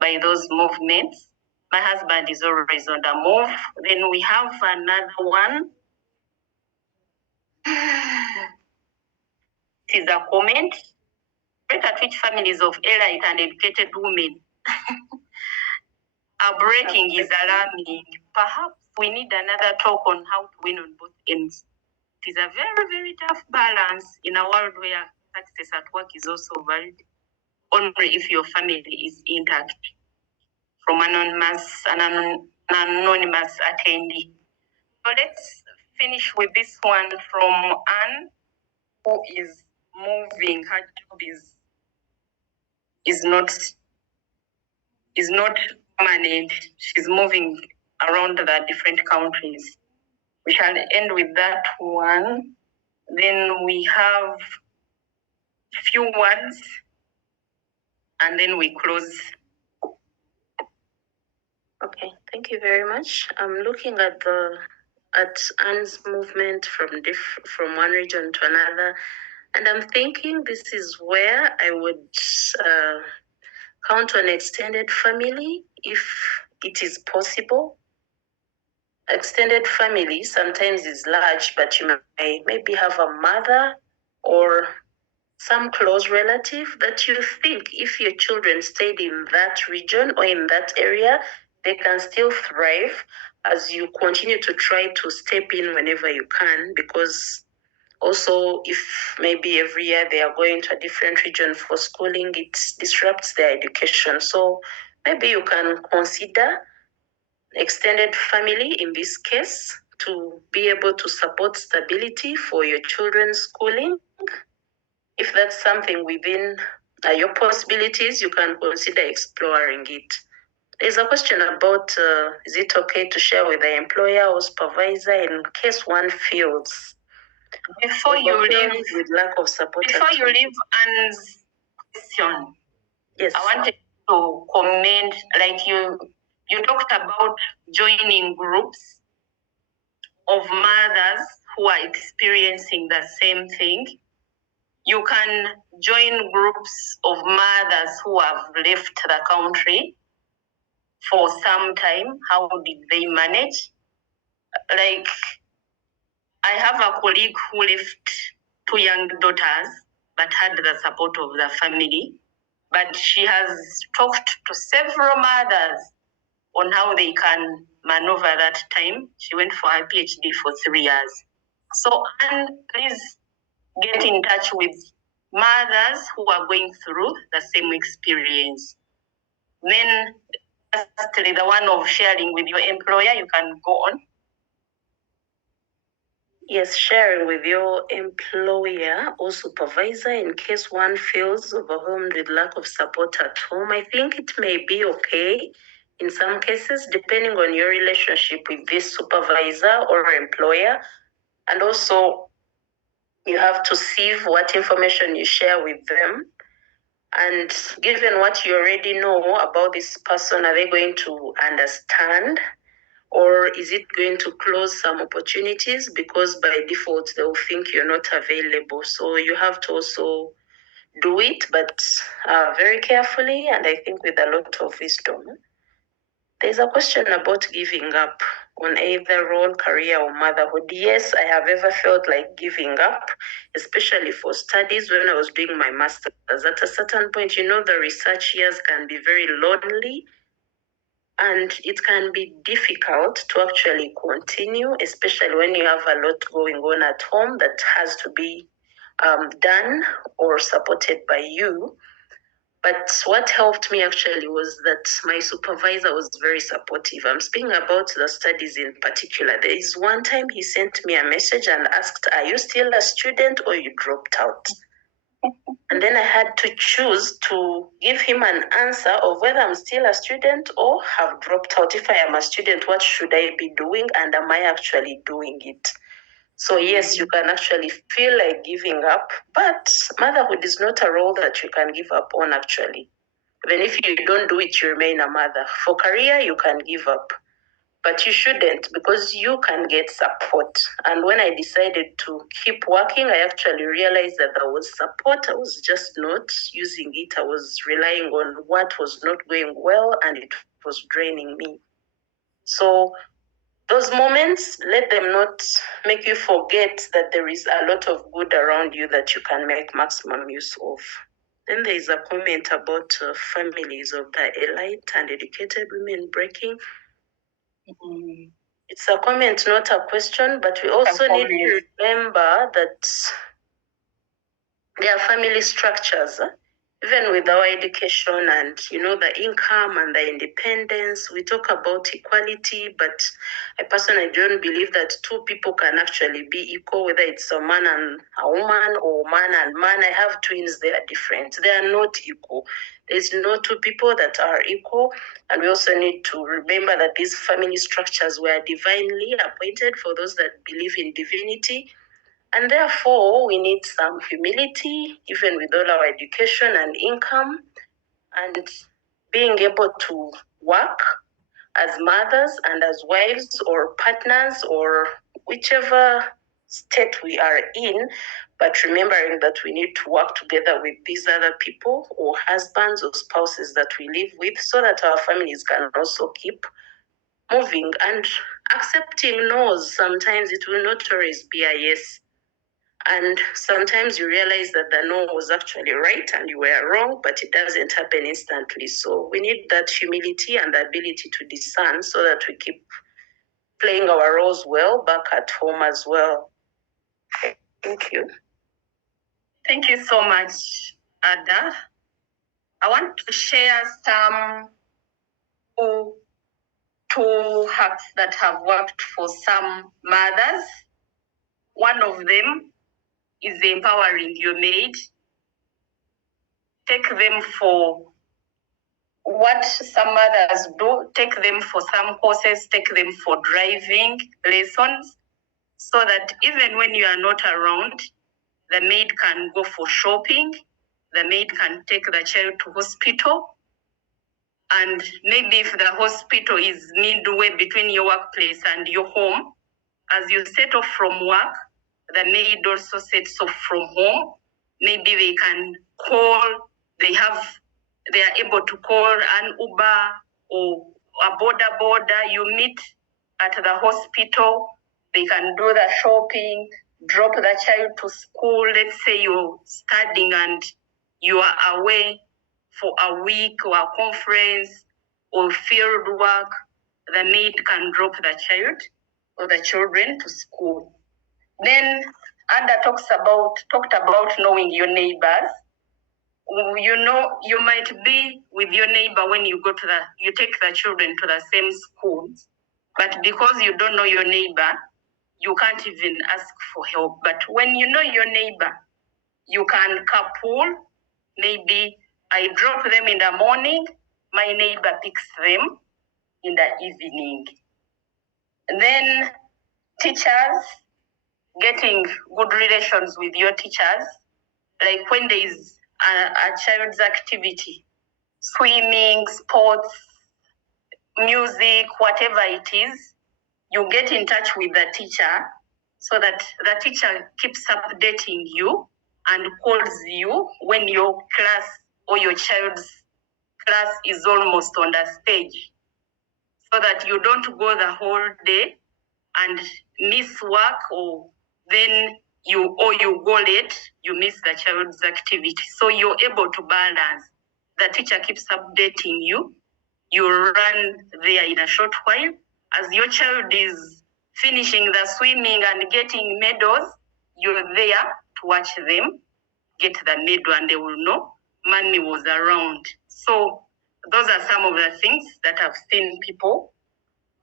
by those movements? My husband is always on the move. Then we have another one. This is a comment. Rate at which families of elite and educated women are breaking is alarming. Perhaps we need another talk on how to win on both ends. It is a very, very tough balance in a world where success at work is also valid only if your family is intact. From an anonymous attendee. So let's finish with this one from Anne, who is moving. Her job is not permanent. She's moving around the different countries. We shall end with that one. Then we have few words, and then we close. Okay, thank you very much. I'm looking at Anne's movement from one region to another, and I'm thinking this is where I would count on extended family if it is possible. Extended family sometimes is large, but you may maybe have a mother or some close relative that you think if your children stayed in that region or in that area, they can still thrive as you continue to try to step in whenever you can, because also if maybe every year they are going to a different region for schooling, it disrupts their education. So maybe you can consider extended family in this case to be able to support stability for your children's schooling. If that's something within your possibilities, you can consider exploring it. There's a question about is it okay to share with the employer or supervisor in case one feels Before you leave with lack of support? Before you leave Anne's question, yes, I wanted to comment, like you talked about joining groups of mothers who are experiencing the same thing. You can join groups of mothers who have left the country for some time. How did they manage? Like, I have a colleague who left 2 young daughters but had the support of the family. But she has talked to several mothers on how they can maneuver that time. She went for her PhD for 3 years. So, Anne, please get in touch with mothers who are going through the same experience. Then lastly, the one of sharing with your employer, you can go on. Yes, sharing with your employer or supervisor in case one feels overwhelmed with lack of support at home. I think it may be okay in some cases, depending on your relationship with this supervisor or employer. And also, you have to sieve what information you share with them. And given what you already know about this person, are they going to understand? Or is it going to close some opportunities because by default they will think you're not available? So you have to also do it, but very carefully, and I think with a lot of wisdom. There's a question about giving up on either role, career, or motherhood. Yes, I have ever felt like giving up, especially for studies when I was doing my master's. At a certain point, the research years can be very lonely, and it can be difficult to actually continue, especially when you have a lot going on at home that has to be done or supported by you. But what helped me actually was that my supervisor was very supportive. I'm speaking about the studies in particular. There is one time he sent me a message and asked, "Are you still a student or you dropped out?" And then I had to choose to give him an answer of whether I'm still a student or have dropped out. If I am a student, what should I be doing? And am I actually doing it? So yes, you can actually feel like giving up, but motherhood is not a role that you can give up on actually. Even if you don't do it, you remain a mother. For career, you can give up. But you shouldn't, because you can get support. And when I decided to keep working, I actually realized that there was support. I was just not using it. I was relying on what was not going well, and it was draining me. So those moments, let them not make you forget that there is a lot of good around you that you can make maximum use of. Then there is a comment about families of the elite and educated women breaking. It's a comment, not a question, but we also need to remember that there are family structures. Even with our education and the income and the independence, we talk about equality, but I personally don't believe that two people can actually be equal, whether it's a man and a woman or man and man. I have twins, they are different. They are not equal. There's no two people that are equal. And we also need to remember that these family structures were divinely appointed for those that believe in divinity. And therefore, we need some humility, even with all our education and income, and being able to work as mothers and as wives or partners or whichever state we are in, but remembering that we need to work together with these other people or husbands or spouses that we live with so that our families can also keep moving. And accepting no's, sometimes it will not always be a yes. And sometimes you realize that the no was actually right and you were wrong, but it doesn't happen instantly. So we need that humility and the ability to discern so that we keep playing our roles well back at home as well. Thank you. Thank you so much, Addah. I want to share some two hacks that have worked for some mothers. One of them is empowering your maid. Take them for what some mothers do, take them for some courses, take them for driving lessons, so that even when you are not around, the maid can go for shopping, the maid can take the child to hospital, and maybe if the hospital is midway between your workplace and your home, as you set off from work, the maid also sets off from home. Maybe they can call, they are able to call an Uber or a border. You meet at the hospital, they can do the shopping, drop the child to school. Let's say you're studying and you are away for a week or a conference or field work, the maid can drop the child or the children to school. Then Addah talked about knowing your neighbors. You might be with your neighbor when you take the children to the same school, but because you don't know your neighbor, you can't even ask for help. But when you know your neighbor, you can carpool. Maybe I drop them in the morning, my neighbor picks them in the evening. And then teachers, getting good relations with your teachers, like when there is a child's activity, swimming, sports, music, whatever it is, you get in touch with the teacher so that the teacher keeps updating you and calls you when your class or your child's class is almost on the stage, so that you don't go the whole day and miss work, or then you go late, you miss the child's activity. So you're able to balance. The teacher keeps updating you. You run there in a short while. As your child is finishing the swimming and getting medals, you're there to watch them get the medal, and they will know money was around. So those are some of the things that I've seen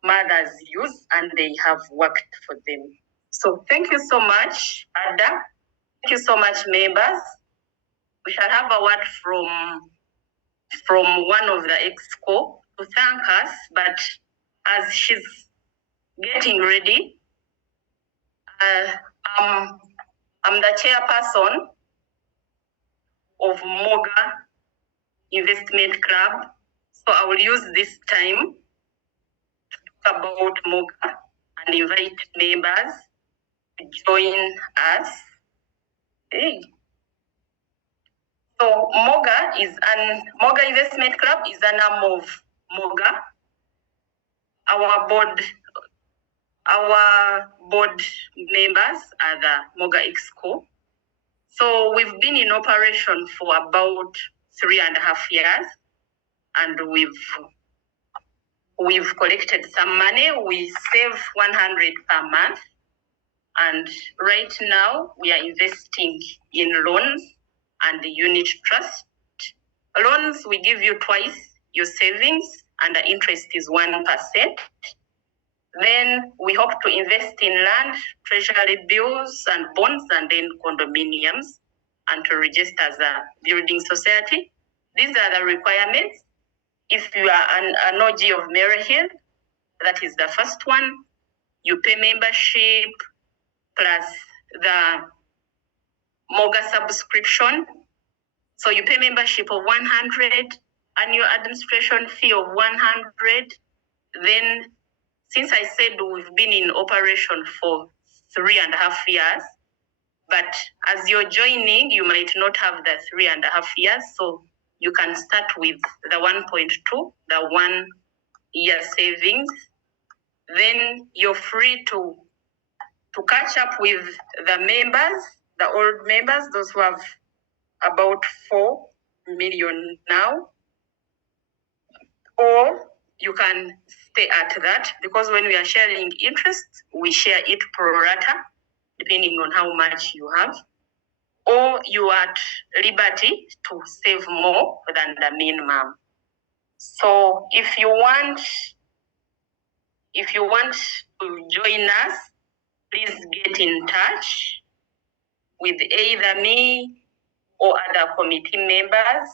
mothers use, and they have worked for them. So thank you so much, Addah. Thank you so much, members. We shall have a word from one of the exco to thank us, but as she's getting ready, I'm the chairperson of Moga Investment Club, so I will use this time to talk about Moga and invite members to join us. Hey. So Moga Investment Club is an arm of Moga. Our board members are the Moga Exco. So we've been in operation for about 3.5 years, and we've collected some money. We save 100 per month, and right now we are investing in loans and the unit trust. Loans, we give you twice your savings, and the interest is 1%. Then we hope to invest in land, treasury bills, and bonds, and then condominiums, and to register as a building society. These are the requirements. If you are an OG of Motherhood, that is the first one. You pay membership plus the Moga subscription. So you pay membership of 100, annual administration fee of 100. Then, since I said we've been in operation for 3.5 years, but as you're joining, you might not have the 3.5 years, so you can start with the 1.2, the 1 year savings. Then you're free to catch up with the members, the old members, those who have about 4 million now, or you can stay at that, because when we are sharing interest, we share it pro rata, depending on how much you have, or you are at liberty to save more than the minimum. So if you want to join us, please get in touch with either me or other committee members.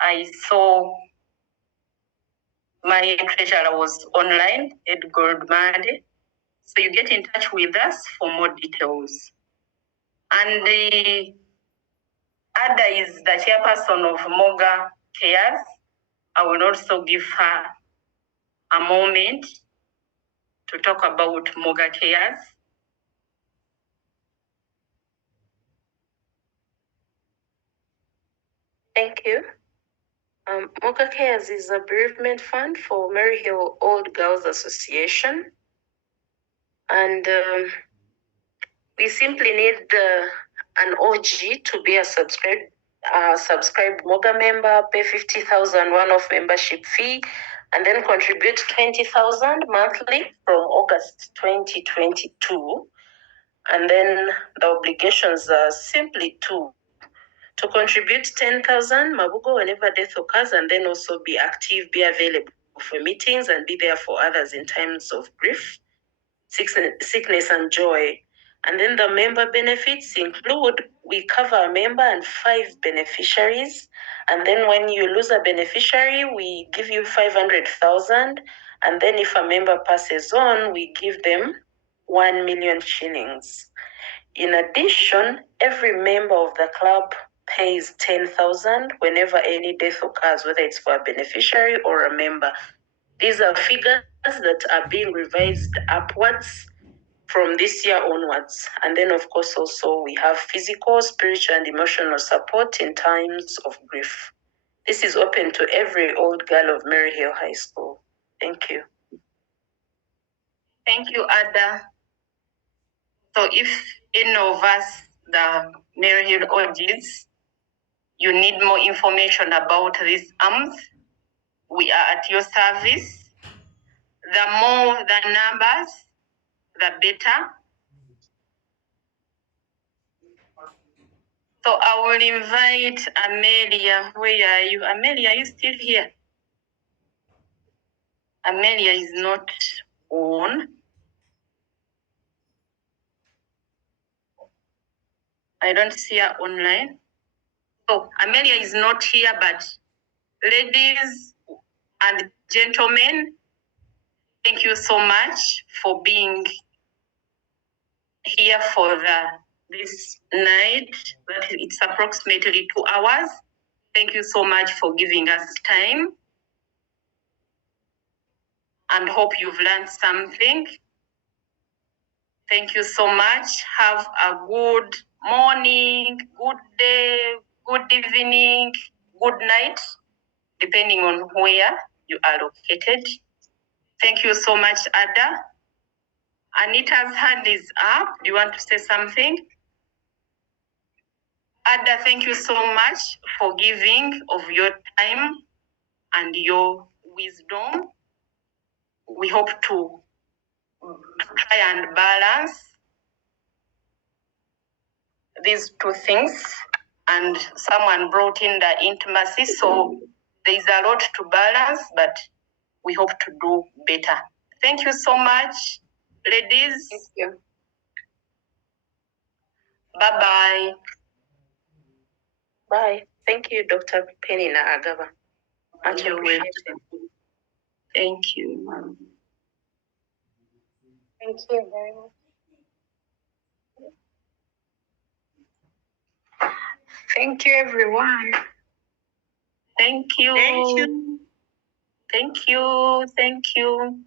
I saw my treasurer was online, Ed Goldmade. So you get in touch with us for more details. And the Addah is the chairperson of Moga Cares. I will also give her a moment to talk about Moga Cares. Thank you. Moga Cares is a bereavement fund for Mary Hill Old Girls Association. And we simply need an OG to be a subscribed Moga member, pay 50,000 one-off membership fee, and then contribute 20,000 monthly from August 2022. And then the obligations are simply two: To contribute 10,000 Mabugo whenever death occurs, and then also be active, be available for meetings, and be there for others in times of grief, sickness, and joy. And then the member benefits include we cover a member and 5 beneficiaries. And then when you lose a beneficiary, we give you 500,000. And then if a member passes on, we give them 1 million shillings. In addition, every member of the club pays 10,000 whenever any death occurs, whether it's for a beneficiary or a member. These are figures that are being revised upwards from this year onwards. And then, of course, also we have physical, spiritual, and emotional support in times of grief. This is open to every old girl of Mary Hill High School. Thank you. Thank you, Addah. So if any of us, the Mary Hill OGs, you need more information about these arms, we are at your service. The more the numbers, the better. So I will invite Amelia. Where are you? Amelia, are you still here? Amelia is not on. I don't see her online. So Amelia is not here, but ladies and gentlemen, thank you so much for being here for this night. It's approximately 2 hours. Thank you so much for giving us time, and hope you've learned something. Thank you so much. Have a good morning, good day, good evening, good night, depending on where you are located. Thank you so much, Addah. Anita's hand is up. Do you want to say something? Addah, thank you so much for giving of your time and your wisdom. We hope to try and balance these two things. And someone brought in the intimacy, so there's a lot to balance, but we hope to do better. Thank you so much, ladies. Thank you. Bye-bye. Bye. Thank you, Dr. Penny Agaba. Much You're appreciated. welcome. Thank you. Thank you very much. Thank you, everyone. Thank you. Thank you. Thank you. Thank you.